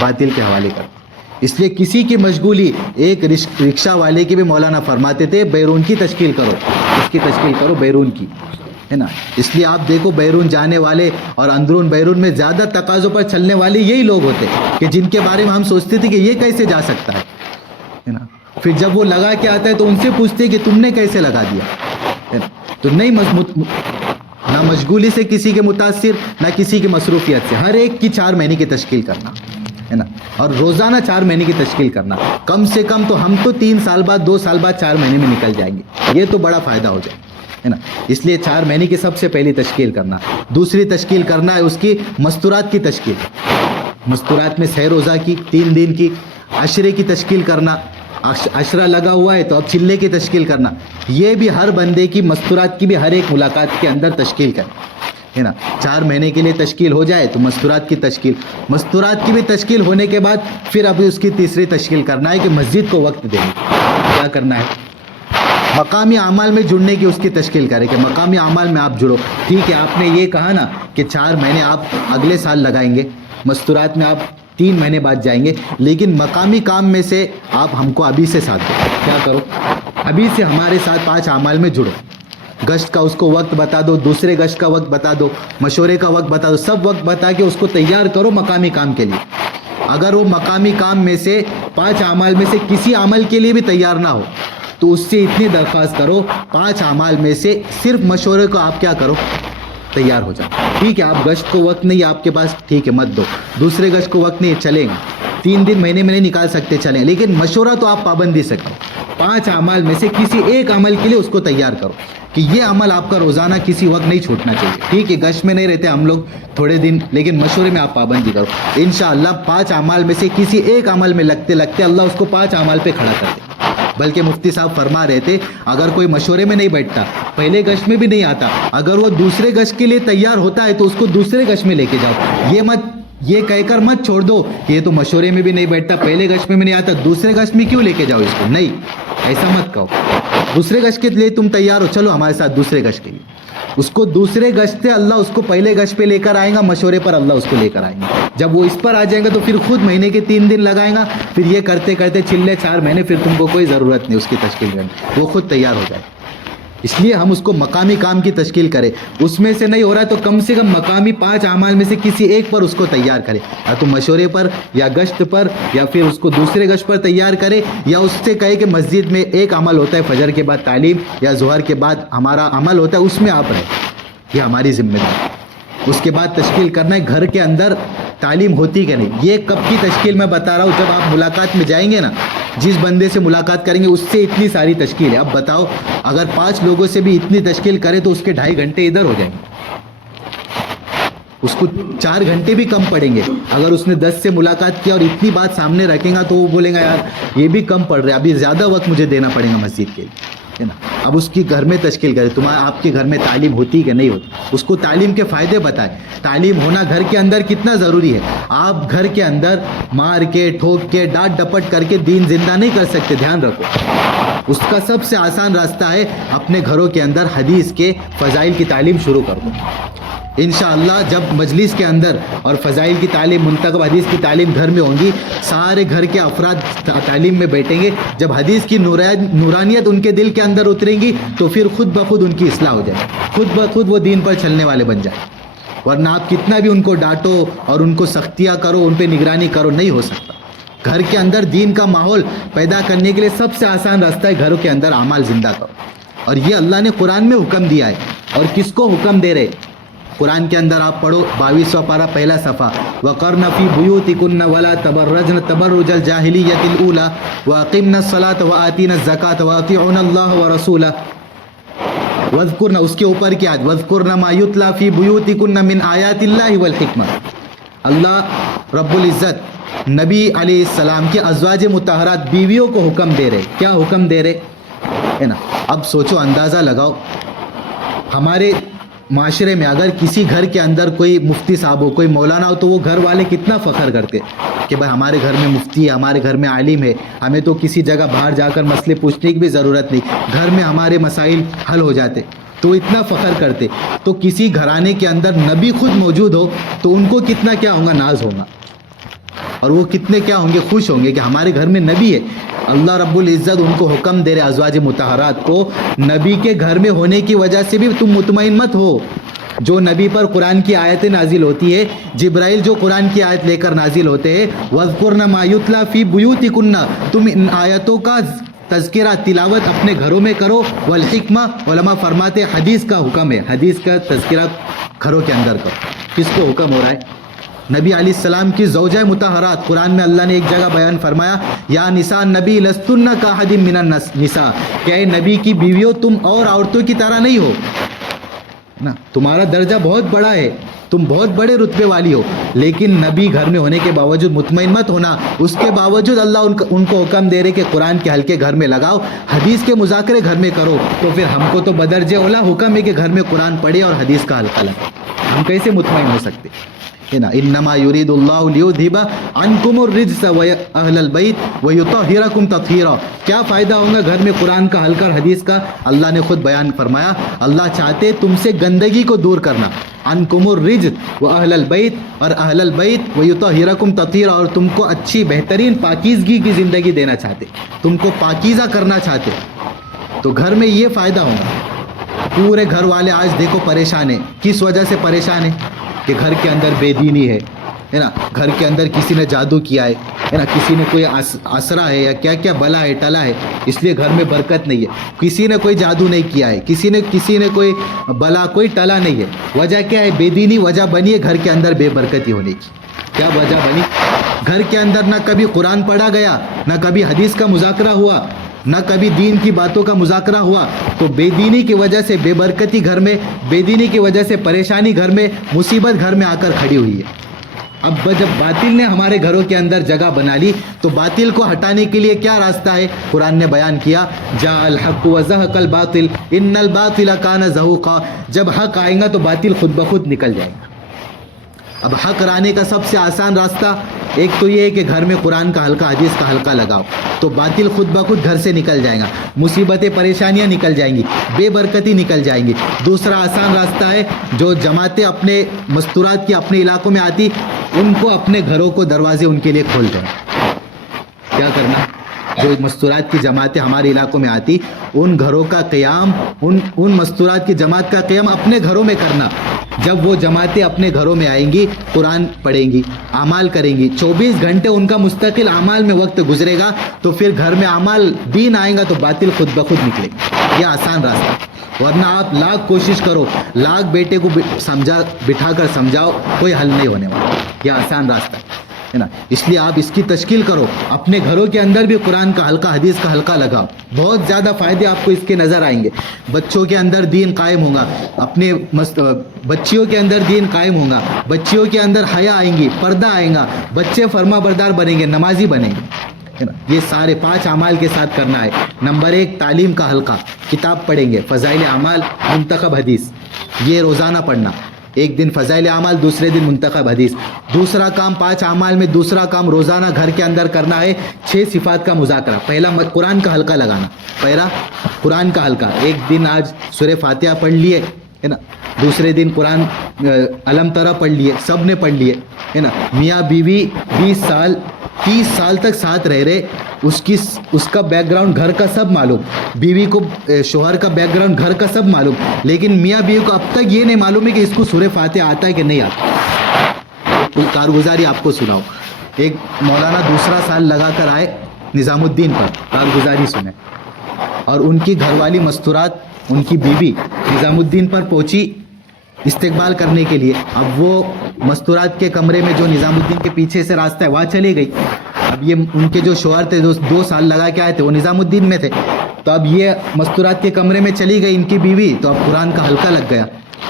باطل کے حوالے کر دیا۔ اس لیے کسی کی مشغولی، ایک رکشہ والے کی بھی مولانا فرماتے تھے بیرون کی تشکیل کرو، اس کی تشکیل کرو بیرون کی، ہے نا۔ اس لیے آپ دیکھو بیرون جانے والے اور اندرون بیرون میں زیادہ تقاضوں پر چلنے والے یہی لوگ ہوتے کہ جن کے بارے میں ہم سوچتے تھے کہ یہ کیسے جا سکتا ہے نا۔ پھر جب وہ لگا کے آتا ہے تو ان سے پوچھتے کہ تم نے کیسے لگا دیا، ہے نا۔ تو نہیں نہ مشغولی سے کسی کے متاثر، نہ کسی کی مصروفیت سے، ہر ایک کی 4 مہینے کی تشکیل کرنا، ہے نا، اور روزانہ 4 مہینے کی تشکیل کرنا۔ کم سے کم تو ہم تو 3 سال بعد، 2 سال بعد 4 مہینے میں نکل جائیں گے، یہ تو بڑا فائدہ ہو جائے، ہے نا۔ اس لیے 4 مہینے کی سب سے پہلی تشکیل کرنا۔ دوسری تشکیل کرنا ہے اس کی مستورات کی تشکیل، مستورات میں 6 روزہ کی، 3 دن کی، عشرے کی تشکیل کرنا، عشرہ لگا ہوا ہے تو اب چلے کی تشکیل کرنا۔ یہ بھی ہر بندے کی مستورات کی بھی ہر ایک ملاقات کے اندر تشکیل کریں، ہے نا۔ 4 مہینے کے لیے تشکیل ہو جائے تو مستورات کی تشکیل، مستورات کی بھی تشکیل ہونے کے بعد پھر ابھی اس کی تیسری تشکیل کرنا ہے کہ مسجد کو وقت دیں، کیا کرنا ہے؟ مقامی اعمال میں جڑنے کی اس کی تشکیل کرے کہ مقامی اعمال میں آپ جڑو۔ ٹھیک ہے، آپ نے یہ کہا نا کہ 4 مہینے آپ اگلے سال لگائیں گے، مستورات میں آپ 3 مہینے بعد جائیں گے، لیکن مقامی کام میں سے آپ ہم کو ابھی سے ساتھ دو، کیا کرو؟ ابھی سے ہمارے ساتھ 5 اعمال میں جڑو۔ گشت کا اس کو وقت بتا دو، دوسرے گشت کا وقت بتا دو، مشورے کا وقت بتا دو، سب وقت بتا کے اس کو تیار کرو مقامی کام کے لیے۔ اگر وہ مقامی کام میں سے 5 اعمال میں سے کسی عمل کے لیے بھی تیار نہ ہو تو اس سے اتنی درخواست کرو 5 اعمال میں سے صرف مشورے کو آپ کیا کرو؟ تیار ہو جاؤ۔ ٹھیک ہے، آپ گشت کو وقت نہیں آپ کے پاس، ٹھیک ہے مت دو، دوسرے گشت کو وقت نہیں، چلیں گے 3 دن مہینے میں نہیں نکال سکتے چلیں، لیکن مشورہ تو آپ پابندی سے کرو۔ 5 اعمال میں سے کسی ایک عمل کے لیے اس کو تیار کرو کہ یہ عمل آپ کا روزانہ کسی وقت نہیں چھوٹنا چاہیے۔ ٹھیک ہے، گشت میں نہیں رہتے ہم لوگ تھوڑے دن، لیکن مشورے میں آپ پابندی کرو۔ انشاءاللہ 5 اعمال میں سے کسی ایک عمل میں لگتے لگتے اللہ اس کو 5 اعمال پہ کھڑا کر دے۔ بلکہ مفتی صاحب فرما رہے تھے اگر کوئی مشورے میں نہیں بیٹھتا، پہلے گشت میں بھی نہیں آتا، اگر وہ دوسرے گشت کے لیے تیار ہوتا ہے تو اس کو دوسرے گشت میں لے کے جاؤ۔ یہ کہہ کر مت چھوڑ دو کہ یہ تو مشورے میں بھی نہیں بیٹھتا، پہلے گشت میں بھی نہیں آتا، دوسرے گشت میں کیوں لے کے جاؤ اس کو؟ نہیں، ایسا مت کہو۔ دوسرے گشت کے لیے تم تیار ہو، چلو ہمارے ساتھ دوسرے گشت کے لیے۔ اس کو دوسرے گشت سے اللہ اس کو پہلے گشت پہ لے کر آئے گا، مشورے پر اللہ اس کو لے کر آئیں گے۔ جب وہ اس پر آ جائیں گے تو پھر خود مہینے کے 3 دن لگائیں گا، پھر یہ کرتے کرتے چلے 4 مہینے، پھر تم کو کوئی ضرورت نہیں اس کی تشکیل کرنے، وہ خود تیار ہو جائے۔ اس لیے ہم اس کو مقامی کام کی تشکیل کریں، اس میں سے نہیں ہو رہا تو کم سے کم مقامی 5 اعمال میں سے کسی ایک پر اس کو تیار کرے، یا تو مشورے پر یا گشت پر، یا پھر اس کو دوسرے گشت پر تیار کرے، یا اس سے کہے کہ مسجد میں ایک عمل ہوتا ہے فجر کے بعد تعلیم، یا ظہر کے بعد ہمارا عمل ہوتا ہے، اس میں آپ رہیں، یہ ہماری ذمہ داری۔ اس کے بعد تشکیل کرنا ہے گھر کے اندر تعلیم ہوتی کہ نہیں. یہ کب کی تشکیل میں بتا رہا ہوں, جب آپ ملاقات میں جائیں گے نا, جس بندے سے ملاقات کریں گے اس سے اتنی ساری تشکیل ہے. اب بتاؤ اگر 5 لوگوں سے بھی اتنی تشکیل کرے تو اس کے 2.5 گھنٹے ادھر ہو جائیں گے, اس کو 4 گھنٹے بھی کم پڑیں گے. اگر اس نے 10 سے ملاقات کیا اور اتنی بات سامنے رکھیں گا تو وہ بولیں گا یار یہ بھی کم پڑ رہا ہے, ابھی زیادہ وقت مجھے دینا پڑے گا مسجد کے لیے, ہے نا. اب اس کی گھر میں تشکیل کرے, آپ کے گھر میں تعلیم ہوتی کہ نہیں ہوتی, اس کو تعلیم کے فائدے بتائے. تعلیم ہونا گھر کے اندر کتنا ضروری ہے. آپ گھر کے اندر مار کے, ٹھوک کے, ڈانٹ ڈپٹ کر کے دین زندہ نہیں کر سکتے, دھیان رکھو. اس کا سب سے آسان راستہ ہے اپنے گھروں کے اندر حدیث کے فضائل کی تعلیم شروع کر دو. انشاءاللہ جب مجلس کے اندر اور فضائل کی تعلیم, منتخب حدیث کی تعلیم گھر میں ہوں گی, سارے گھر کے افراد تعلیم میں بیٹھیں گے, جب حدیث کی نورانیت ان کے دل کے اندر اتریں گی تو پھر خود بخود ان کی اصلاح ہو جائے, خود بخود وہ دین پر چلنے والے بن جائیں. ورنہ آپ کتنا بھی ان کو ڈانٹو اور ان کو سختیاں کرو, ان پہ نگرانی کرو, نہیں ہو سکتا. گھر کے اندر دین کا ماحول پیدا کرنے کے لیے سب سے آسان راستہ ہے گھروں کے اندر اعمال زندہ کرو. اور یہ اللہ نے قرآن میں حکم دیا ہے. اور کس کو حکم دے رہے؟ قرآن کے اندر آپ پڑھو 22واں پارہ پہلا صفحہ, وَقَرْنَ فِي بُيُوتِكُنَّ وَلَا تَبَرَّجْنَ تَبَرُّجَ الْجَاهِلِيَّةِ الْأُولَى وَأَقِمْنَ الصَّلَاةَ وَآتِينَ الزَّكَاةَ وَأَطِيعُنَ اللَّهَ وَرَسُولَهُ وَاذْكُرْنَ, اس کے اوپر کی آیت وَاذْكُرْنَ مَا يُتْلَى فِي بُيُوتِكُنَّ مِنْ آيَاتِ اللَّهِ وَالْحِكْمَةِ. اللہ رب العزت نبی علیہ السلام کے ازواج مطہرات بیویوں کو حکم دے رہے. کیا حکم دے رہے ہے نا. اب سوچو, اندازہ لگاؤ, ہمارے معاشرے میں اگر کسی گھر کے اندر کوئی مفتی صاحب ہو, کوئی مولانا ہو, تو وہ گھر والے کتنا فخر کرتے کہ بھائی ہمارے گھر میں مفتی ہے, ہمارے گھر میں عالم ہے, ہمیں تو کسی جگہ باہر جا کر مسئلے پوچھنے کی بھی ضرورت نہیں, گھر میں ہمارے مسائل حل ہو جاتے, تو اتنا فخر کرتے. تو کسی گھرانے کے اندر نبی خود موجود ہو تو ان کو کتنا کیا ہوگا, ناز ہوگا, اور وہ کتنے کیا ہوں گے, خوش ہوں گے کہ ہمارے گھر میں نبی ہے. اللہ رب العزت ان کو حکم دے رہے ازواج مطہرات کو, نبی کے گھر میں ہونے کی وجہ سے بھی تم مطمئن مت ہو. جو نبی پر قرآن کی آیتیں نازل ہوتی ہے, جبرائیل جو قرآن کی آیت لے کر نازل ہوتے ہیں, وَاذْكُرْنَ مَا يُتْلَى فِي بُيُوتِكُنَّ, تم ان آیتوں کا تذکرہ تلاوت اپنے گھروں میں کرو. والحکمہ, علماء فرماتے حدیث کا حکم ہے, حدیث کا تذکرہ گھروں کے اندر کرو. کس کو حکم ہو رہا ہے؟ نبی علیہ السلام کی زوجہ مطہرات. قرآن میں اللہ نے ایک جگہ بیان فرمایا, یا نساء نبی لستن کاحد من النساء, کہ اے نبی کی بیویوں تم اور عورتوں کی طرح نہیں ہو نا, تمہارا درجہ بہت بڑا ہے, تم بہت بڑے رتبے والی ہو, لیکن نبی گھر میں ہونے کے باوجود مطمئن مت ہونا. اس کے باوجود اللہ ان کو حکم دے رہے کہ قرآن کے حلقے گھر میں لگاؤ, حدیث کے مذاکرے گھر میں کرو. تو پھر ہم کو تو بدرجہ اولا حکم ہے کہ گھر میں قرآن پڑھے اور حدیث کا حلقہ لگائے. ہم کیسے مطمئن ہو سکتے ہے نا. انما یرید اللہ لیذھب عنکم الرجس واہل البیت ویطہرکم تطہیرا. کیا فائدہ ہوگا گھر میں قرآن کا حلقہ اور حدیث کا؟ اللہ نے خود بیان فرمایا, اللہ چاہتے تم سے گندگی کو دور کرنا. عنکم الرجس واہل البیت, اور اہل البیت ویطہرکم تطہیرا, اور تم کو اچھی بہترین پاکیزگی کی زندگی دینا چاہتے, تم کو پاکیزہ کرنا چاہتے. تو گھر میں یہ فائدہ ہوگا. پورے گھر والے آج دیکھو پریشان ہیں. کس وجہ سے پریشان ہیں؟ کہ گھر کے اندر بے دینی ہے نا, گھر کے اندر کسی نے جادو کیا ہے نا, کسی نے کوئی اسرا ہے یا کیا کیا بلا ہے ٹلا ہے, اس لیے گھر میں برکت نہیں ہے. کسی نے کوئی جادو نہیں کیا ہے, کسی نے کوئی بلا کوئی ٹلا نہیں ہے. وجہ کیا ہے؟ بے دینی وجہ بنی ہے گھر کے اندر بے برکتی ہونے کی. کیا وجہ بنی؟ گھر کے اندر نہ کبھی قرآن پڑھا گیا, نہ کبھی حدیث کا مذاکرہ ہوا, نہ کبھی دین کی باتوں کا مذاکرہ ہوا. تو بے دینی کی وجہ سے بے برکتی گھر میں, بے دینی کی وجہ سے پریشانی گھر میں, مصیبت گھر میں آ کر کھڑی ہوئی ہے. اب جب باطل نے ہمارے گھروں کے اندر جگہ بنا لی تو باطل کو ہٹانے کے لیے کیا راستہ ہے؟ قرآن نے بیان کیا, جاء الحق وزهق الباطل ان الباطل کان زہوقا. جب حق آئے گا تو باطل خود بخود نکل جائے گا. اب حق لانے کا سب سے آسان راستہ ایک تو یہ ہے کہ گھر میں قرآن کا حلقہ, حدیث کا حلقہ لگاؤ, تو باطل خود بخود گھر سے نکل جائے گا, مصیبتیں پریشانیاں نکل جائیں گی, بے برکتی نکل جائیں گی. دوسرا آسان راستہ ہے, جو جماعتیں اپنے مستورات کی اپنے علاقوں میں آتی, ان کو اپنے گھروں کو دروازے ان کے لیے کھول دیں. کیا کرنا؟ جو مستورات کی جماعتیں ہمارے علاقوں میں آتی, ان گھروں کا قیام, ان مستورات کی جماعت کا قیام اپنے گھروں میں کرنا. جب وہ جماعتیں اپنے گھروں میں آئیں گی, قرآن پڑھیں گی, اعمال کریں گی, 24 گھنٹے ان کا مستقل اعمال میں وقت گزرے گا, تو پھر گھر میں اعمال دین آئیں گا تو باطل خود بخود نکلے گا. یہ آسان راستہ. ورنہ آپ لاکھ کوشش کرو, لاکھ بیٹے کو بٹھا کر سمجھاؤ, کوئی حل نہیں ہونے والا. یہ آسان راستہ ہے نا. اس لیے آپ اس کی تشکیل کرو, اپنے گھروں کے اندر بھی قرآن کا حلقہ, حدیث کا حلقہ لگاؤ, بہت زیادہ فائدے آپ کو اس کے نظر آئیں گے. بچوں کے اندر دین قائم ہوگا, اپنے بچیوں کے اندر دین قائم ہوگا, بچیوں کے اندر حیا آئیں گی, پردہ آئیں گا, بچے فرما بردار بنیں گے, نمازی بنیں گے. یہ سارے 5 اعمال کے ساتھ کرنا ہے. نمبر 1 تعلیم کا حلقہ, کتاب پڑھیں گے, فضائل اعمال, منتخب حدیث, یہ روزانہ پڑھنا. ایک دن فضائل اعمال, دوسرے دن منتخب حدیث. دوسرا کام 5 اعمال میں دوسرا کام روزانہ گھر کے اندر کرنا ہے 6 صفات کا مذاکرہ. پہلا قرآن کا حلقہ لگانا, پہلا قرآن کا حلقہ. ایک دن آج سورہ فاتحہ پڑھ لیے ہے نا, دوسرے دن قرآن علم ترا پڑھ لیے, سب نے پڑھ لیے ہے نا. میاں بیوی 20 سال 30 سال تک ساتھ رہ رہے, اس کا بیک گراؤنڈ گھر کا سب معلوم, بیوی کو شوہر کا بیک گراؤنڈ گھر کا سب معلوم, لیکن میاں بیوی کو اب تک یہ نہیں معلوم ہے کہ اس کو سورہ فاتحہ آتا ہے کہ نہیں آتا. کوئی کارگزاری آپ کو سناؤ. ایک مولانا دوسرا سال لگا کر آئے نظام الدین پر, کارگزاری سنیں, اور ان کی گھر والی مستورات, ان کی بیوی نظام الدین پر پہنچی استقبال کرنے کے لیے. اب وہ مستورات کے کمرے میں جو نظام الدین کے پیچھے سے راستہ ہے وہاں چلی گئی. اب یہ ان کے جو شوہر تھے جو 2 سال لگا کے آئے تھے وہ نظام الدین میں تھے, تو اب یہ مستورات کے کمرے میں چلی گئی ان کی بیوی, تو اب قرآن کا حلقہ لگ گیا.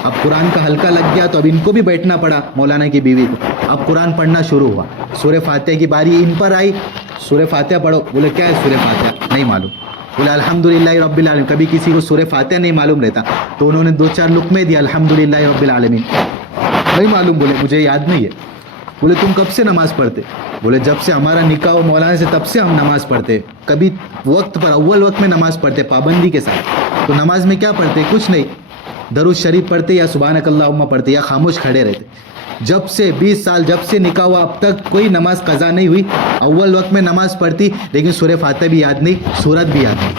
اب قرآن کا حلقہ لگ گیا تو اب ان کو بھی بیٹھنا پڑا مولانا کی بیوی کو. اب قرآن پڑھنا شروع ہوا, سورہ فاتحہ کی باری ان پر آئی, سورہ فاتحہ پڑھو. بولے کیا ہے سورہ فاتحہ؟ نہیں معلوم. بولے الحمدللہ رب العالمین. کبھی کسی کو سورہ فاتحہ نہیں معلوم رہتا, تو انہوں نے 2-4 لقمے دیا, الحمدللہ رب العالمین. نہیں معلوم. بولے مجھے یاد نہیں ہے. بولے تم کب سے نماز پڑھتے؟ بولے جب سے ہمارا نکاح ہو مولانا سے تب سے ہم نماز پڑھتے. کبھی وقت پر, اول وقت میں نماز پڑھتے پابندی کے ساتھ. تو نماز میں کیا پڑھتے؟ کچھ نہیں, درود شریف پڑھتے یا سبحانک اللہم پڑھتے یا خاموش کھڑے رہتے. جب سے 20 سال جب سے نکاح ہوا اب تک کوئی نماز قضا نہیں ہوئی. اول وقت میں نماز پڑھتی, لیکن سورہ فاتحہ بھی یاد نہیں, سورت بھی یاد نہیں.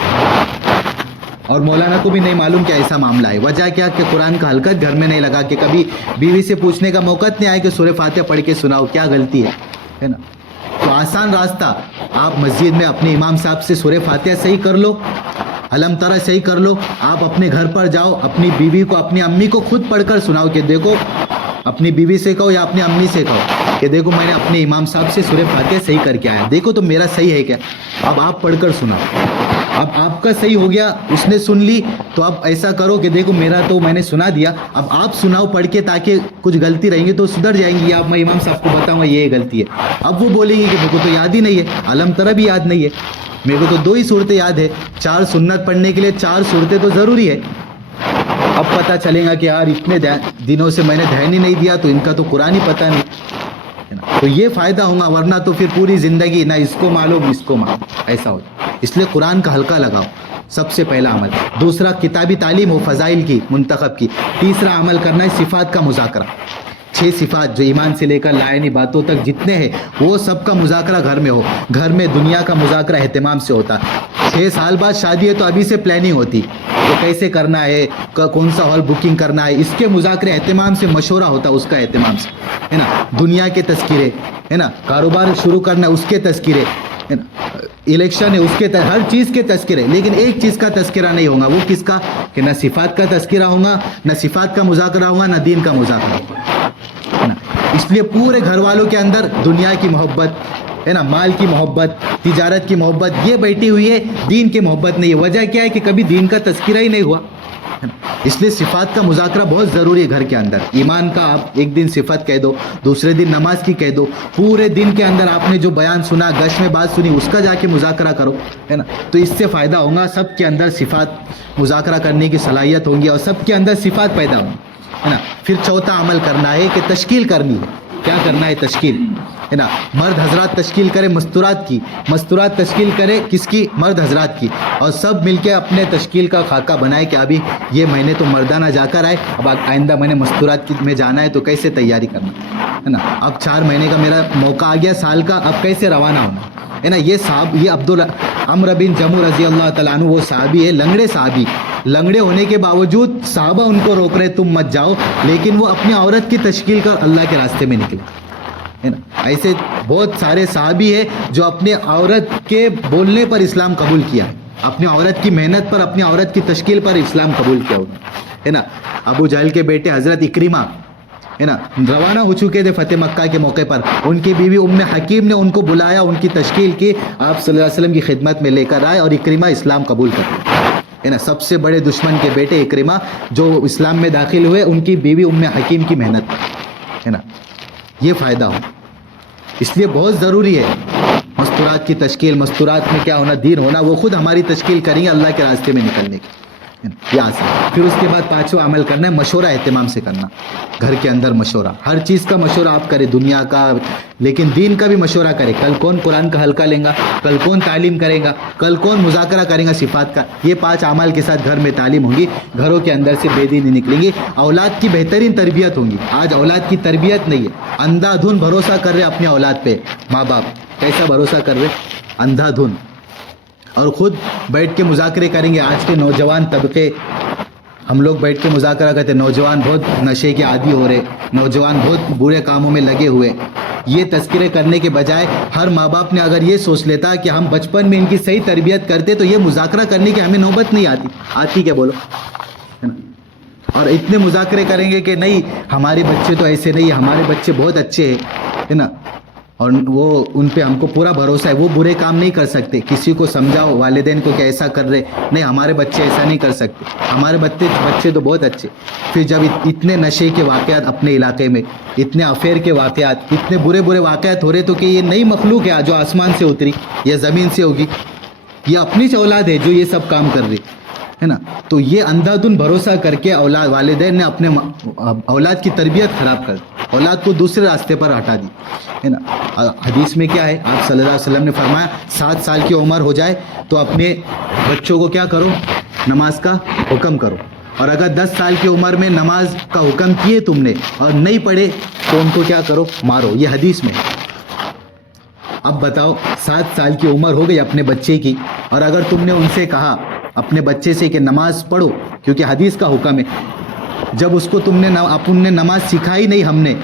اور مولانا کو بھی نہیں معلوم کہ ایسا معاملہ ہے. وجہ کیا کہ قرآن کا حلقہ گھر میں نہیں لگا, کہ کبھی بیوی سے پوچھنے کا موقع نہیں آیا کہ سورہ فاتحہ پڑھ کے سناؤ کیا غلطی ہے نا. تو آسان راستہ, آپ مسجد میں اپنے امام صاحب سے سورہ فاتحہ صحیح کر لو, علم ترا صحیح کر لو. آپ اپنے گھر پر جاؤ, اپنی بیوی کو, اپنی امی کو خود پڑھ کر سناؤ کہ دیکھو, اپنی بیوی سے کہو یا اپنی امی سے کہو کہ دیکھو میں نے اپنے امام صاحب سے سورہ فاتحہ صحیح کر کے آیا, دیکھو تو میرا صحیح ہے کیا. اب آپ پڑھ کر سناؤ. اب آپ کا صحیح ہو گیا, اس نے سن لی, تو اب ایسا کرو کہ دیکھو میرا تو میں نے سنا دیا, اب آپ سناؤ پڑھ کے, تاکہ کچھ غلطی رہیں گی تو سدھر جائیں گی. اب میں امام صاحب کو بتاؤں گا یہ غلطی ہے. اب وہ بولیں گے کہ میرے کو تو یاد ہی نہیں ہے, علم ترا بھی یاد نہیں ہے, میرے کو تو 2 ہی صورتیں یاد ہے. 4 سنت پڑھنے کے لیے 4 صورتیں تو ضروری ہے. اب پتہ چلے گا کہ یار اتنے دنوں سے میں نے دھیان ہی نہیں دیا, تو ان کا تو قرآن ہی پتہ نہیں. تو یہ فائدہ ہوگا, ورنہ تو پھر پوری زندگی نہ اس کو معلوم اس کو معلوم, ایسا ہوتا. اس لیے قرآن کا حلقہ لگاؤ, سب سے پہلا عمل. دوسرا کتابی تعلیم ہو, فضائل کی, منتخب کی. تیسرا عمل کرنا ہے صفات کا مذاکرہ. 6 صفات جو ایمان سے لے کر لائنی باتوں تک جتنے ہیں وہ سب کا مذاکرہ گھر میں ہو. گھر میں دنیا کا مذاکرہ اہتمام سے ہوتا. 6 سال بعد شادی ہے تو ابھی سے پلاننگ ہوتی, تو کیسے کرنا ہے, کون سا ہال بکنگ کرنا ہے, اس کے مذاکرے اہتمام سے مشورہ ہوتا, اس کا اہتمام سے ہے نا. دنیا کے تذکرے ہے نا, کاروبار شروع کرنا ہے اس کے تذکرے ہے نا, الیکشن ہے اس کے ہر چیز کے تذکرے. لیکن ایک چیز کا تذکرہ نہیں ہوگا, وہ کس کا, کہ نہ صفات کا تذکرہ ہوگا, نہ صفات کا مذاکرہ ہوگا, نہ دین کا مذاکرہ ہوگا. اس لیے پورے گھر والوں کے اندر دنیا کی محبت ہے نا, مال کی محبت, تجارت کی محبت یہ بیٹھی ہوئی ہے, دین کی محبت نہیں ہے. وجہ کیا ہے کہ کبھی دین کا تذکرہ ہی نہیں ہوا. اس لیے صفات کا مذاکرہ بہت ضروری ہے گھر کے اندر. ایمان کا آپ ایک دن صفت کہہ دو, دوسرے دن نماز کی کہہ دو, پورے دن کے اندر آپ نے جو بیان سنا, گش میں بات سنی, اس کا جا کے مذاکرہ کرو ہے نا. تو اس سے فائدہ ہوگا, سب کے اندر صفات مذاکرہ کرنے کی صلاحیت ہوگی اور سب کے اندر صفات پیدا ہوں ہے نا. پھر چوتھا عمل کرنا ہے کہ تشکیل کرنی ہے. کیا کرنا ہے؟ تشکیل ہے نا. مرد حضرات تشکیل کرے مستورات کی, مستورات تشکیل کرے کس کی؟ مرد حضرات کی, اور سب مل کے اپنے تشکیل کا خاکہ بنائے کہ ابھی یہ مہینے تو مردانہ جا کر آئے, اب آئندہ میں نے مستورات میں جانا ہے تو کیسے تیاری کرنا ہے نا. اب 4 مہینے کا میرا موقع آ گیا سال کا, اب کیسے روانہ ہونا ہے نا. یہ عمرو بن جمو رضی اللہ تعالیٰ عنہ وہ صحابی ہے, لنگڑے صحابی, لنگڑے ہونے کے باوجود صحابہ ان کو روک رہے تم مت جاؤ, لیکن وہ اپنی عورت کی تشکیل کر اللہ کے راستے میں نکلے ہے نا. ایسے بہت سارے صحابی ہیں جو اپنے عورت کے بولنے پر اسلام قبول کیا, اپنی عورت کی محنت پر, اپنی عورت کی تشکیل پر اسلام قبول کیا ہے نا. ابو جہل کے بیٹے حضرت اکرمہ ہے نا روانہ ہو چکے تھے فتح مکہ کے موقع پر. ان کی بیوی ام حکیم نے ان کو بلایا, ان کی تشکیل کی, آپ صلی اللہ علیہ وسلم کی خدمت میں لے کر آئے اور اکرمہ اسلام قبول کر, ہے نا. سب سے بڑے دشمن کے بیٹے اکرمہ جو اسلام میں داخل ہوئے, ان کی بیوی ام حکیم کی محنت, ہے نا. یہ فائدہ ہو, اس لیے بہت ضروری ہے مستورات کی تشکیل. مستورات میں کیا ہونا, دین ہونا, وہ خود ہماری تشکیل کریں گے اللہ کے راستے میں نکلنے کی. یہ آسان. پھر اس کے بعد پانچواں عمل کرنا ہے مشورہ اہتمام سے کرنا. گھر کے اندر مشورہ, ہر چیز کا مشورہ آپ کریں, دنیا کا, لیکن دین کا بھی مشورہ کریں. کل کون قرآن کا حلقہ لیں گا, کل کون تعلیم کرے گا, کل کون مذاکرہ کرے گا صفات کا. یہ 5 اعمال کے ساتھ گھر میں تعلیم ہوگی, گھروں کے اندر سے بے دینی نکلیں گی, اولاد کی بہترین تربیت ہوگی. آج اولاد کی تربیت نہیں ہے, اندھا دھن بھروسہ کر رہے اپنے اولاد پہ. ماں باپ کیسا بھروسہ کر رہے, اندھا دھن, اور خود بیٹھ کے مذاکرے کریں گے. آج کے نوجوان طبقے, ہم لوگ بیٹھ کے مذاکرہ کرتے, نوجوان بہت نشے کے عادی ہو رہے, نوجوان بہت برے کاموں میں لگے ہوئے. یہ تذکرے کرنے کے بجائے ہر ماں باپ نے اگر یہ سوچ لیتا کہ ہم بچپن میں ان کی صحیح تربیت کرتے تو یہ مذاکرہ کرنے کی ہمیں نوبت نہیں آتی کیا بولو, ہے نا. اور اتنے مذاکرے کریں گے کہ نہیں ہمارے بچے تو ایسے نہیں, ہمارے بچے بہت اچھے ہیں, ہے نا. اور وہ ان پہ ہم کو پورا بھروسہ ہے, وہ برے کام نہیں کر سکتے. کسی کو سمجھاؤ والدین کو کہ ایسا کر رہے, نہیں ہمارے بچے ایسا نہیں کر سکتے, ہمارے بچے تو بہت اچھے. پھر جب اتنے نشے کے واقعات اپنے علاقے میں, اتنے افیئر کے واقعات, اتنے برے واقعات ہو رہے, تو کہ یہ نئی مخلوق ہے جو آسمان سے اتری یا زمین سے ہوگی, یہ اپنی اولاد ہے جو یہ سب کام کر رہی, ہے نا. تو یہ اندھا دھن بھروسہ کر کے والدین نے اپنے اولاد کی تربیت خراب کر دی, اولاد کو دوسرے راستے پر ہٹا دی, ہے نا. حدیث میں کیا ہے, آپ صلی اللہ علیہ وسلم نے فرمایا 7 سال کی عمر ہو جائے تو اپنے بچوں کو کیا کرو, نماز کا حکم کرو. اور اگر 10 سال کی عمر میں نماز کا حکم کیے تم نے اور نہیں پڑھے تو ان کو کیا کرو, مارو. یہ حدیث میں. اب بتاؤ 7 سال کی عمر ہو گئی اپنے بچے کی, اور اگر تم نے ان سے کہا اپنے بچے سے کہ نماز پڑھو, کیونکہ حدیث کا حکم ہے, جب اس کو اپن نے نماز سکھائی نہیں ہم نے,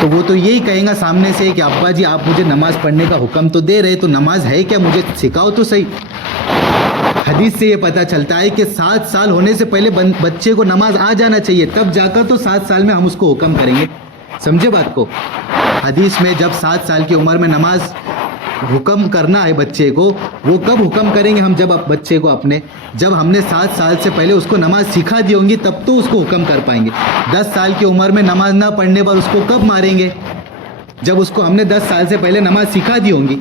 تو وہ تو یہی کہیں گا سامنے سے کہ ابا جی آپ مجھے نماز پڑھنے کا حکم تو دے رہے, تو نماز ہے کیا, مجھے سکھاؤ تو صحیح. حدیث سے یہ پتہ چلتا ہے کہ 7 سال ہونے سے پہلے بچے کو نماز آ جانا چاہیے, تب جا کر تو 7 سال میں ہم اس کو حکم کریں گے. سمجھے بات کو. حدیث میں جب 7 سال کی عمر میں نماز حکم کرنا ہے بچے کو, وہ کب حکم کریں گے ہم, جب بچے کو جب ہم نے 7 سال سے پہلے اس کو نماز سکھا دی ہوں گی, تب تو اس کو حکم کر پائیں گے. 10 سال کی عمر میں نماز نہ پڑھنے پر اس کو کب ماریں گے, جب اس کو ہم نے 10 سال سے پہلے نماز سکھا دی ہوں گی.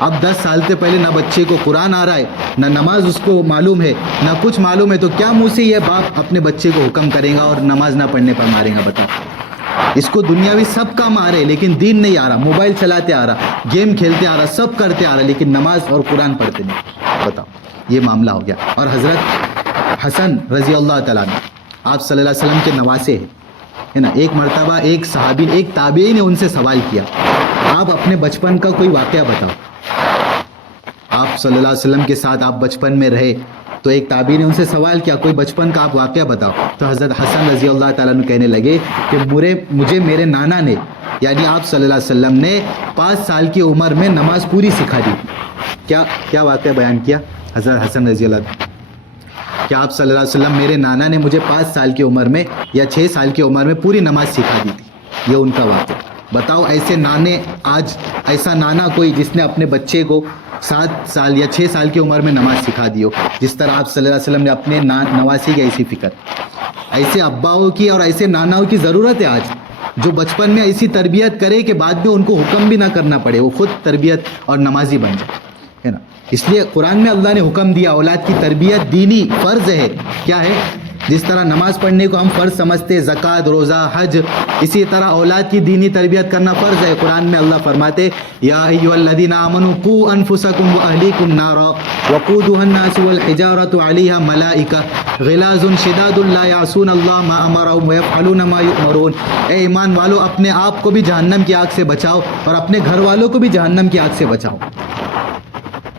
اب 10 سال سے پہلے نہ بچے کو قرآن آ رہا ہے, نہ نماز اس کو معلوم ہے, نہ کچھ معلوم ہے, تو کیا منہ سے یہ باپ اپنے بچے کو حکم کرے گا اور نماز نہ پڑھنے پر مارے گا. بتاؤ. اس کو دنیاوی سب کام آ رہے لیکن دین نہیں آ رہا, موبائل چلاتے آ رہا, گیم کھیلتے آ رہا, سب کرتے آ رہا, لیکن نماز اور قرآن پڑھتے نہیں. بتاؤ, یہ معاملہ ہو گیا. اور حضرت حسن رضی اللہ تعالیٰ عنہ آپ صلی اللہ علیہ وسلم کے نواسے ہیں, ہے نا. ایک مرتبہ ایک صحابی, ایک تابعی نے ان سے سوال کیا, آپ اپنے بچپن کا کوئی واقعہ بتاؤ. آپ صلی اللہ علیہ وسلم کے ساتھ آپ بچپن میں رہے, تو ایک تابعی نے ان سے سوال کیا کوئی بچپن کا آپ واقعہ بتاؤ. تو حضرت حسن رضی اللہ تعالیٰ عنہ کہنے لگے کہ مجھے میرے نانا نے, یعنی آپ صلی اللہ علیہ وسلم نے 5 سال کی عمر میں نماز پوری سکھا دی. کیا واقعہ بیان کیا حضرت حسن رضی اللہ تعالیٰ, کہ آپ صلی اللہ علیہ وسلم میرے نانا نے مجھے 5 سال کی عمر میں یا 6 سال کی عمر میں پوری نماز سکھا دی تھی. یہ ان کا واقعہ. بتاؤ ایسے نانے, آج ایسا نانا کوئی جس نے اپنے بچے کو 7 سال یا 6 سال کی عمر میں نماز سکھا دی ہو, جس طرح آپ صلی اللہ علیہ وسلم نے اپنے نواسی کی ایسی فکر. ایسے اباؤں کی اور ایسے ناناؤں کی ضرورت ہے آج, جو بچپن میں ایسی تربیت کرے کہ بعد میں ان کو حکم بھی نہ کرنا پڑے, وہ خود تربیت اور نمازی بن جائے, ہے نا. اس لیے قرآن میں اللہ نے حکم دیا اولاد کی تربیت دینی فرض ہے. کیا ہے, جس طرح نماز پڑھنے کو ہم فرض سمجھتے, زکوٰۃ, روزہ, حج, اسی طرح اولاد کی دینی تربیت کرنا فرض ہے. قرآن میں اللہ فرماتے یا ایھا الذین آمنوا قوا انفسکم واہلیکم نارا وقودها الناس والحجارۃ علیہا ملائکہ غلاظ شداد لا یعصون اللہ ما امرهم ویفعلون ما یؤمرون. اے ایمان والو, اپنے آپ کو بھی جہنم کی آگ سے بچاؤ اور اپنے گھر والوں کو بھی جہنم کی آگ سے بچاؤ.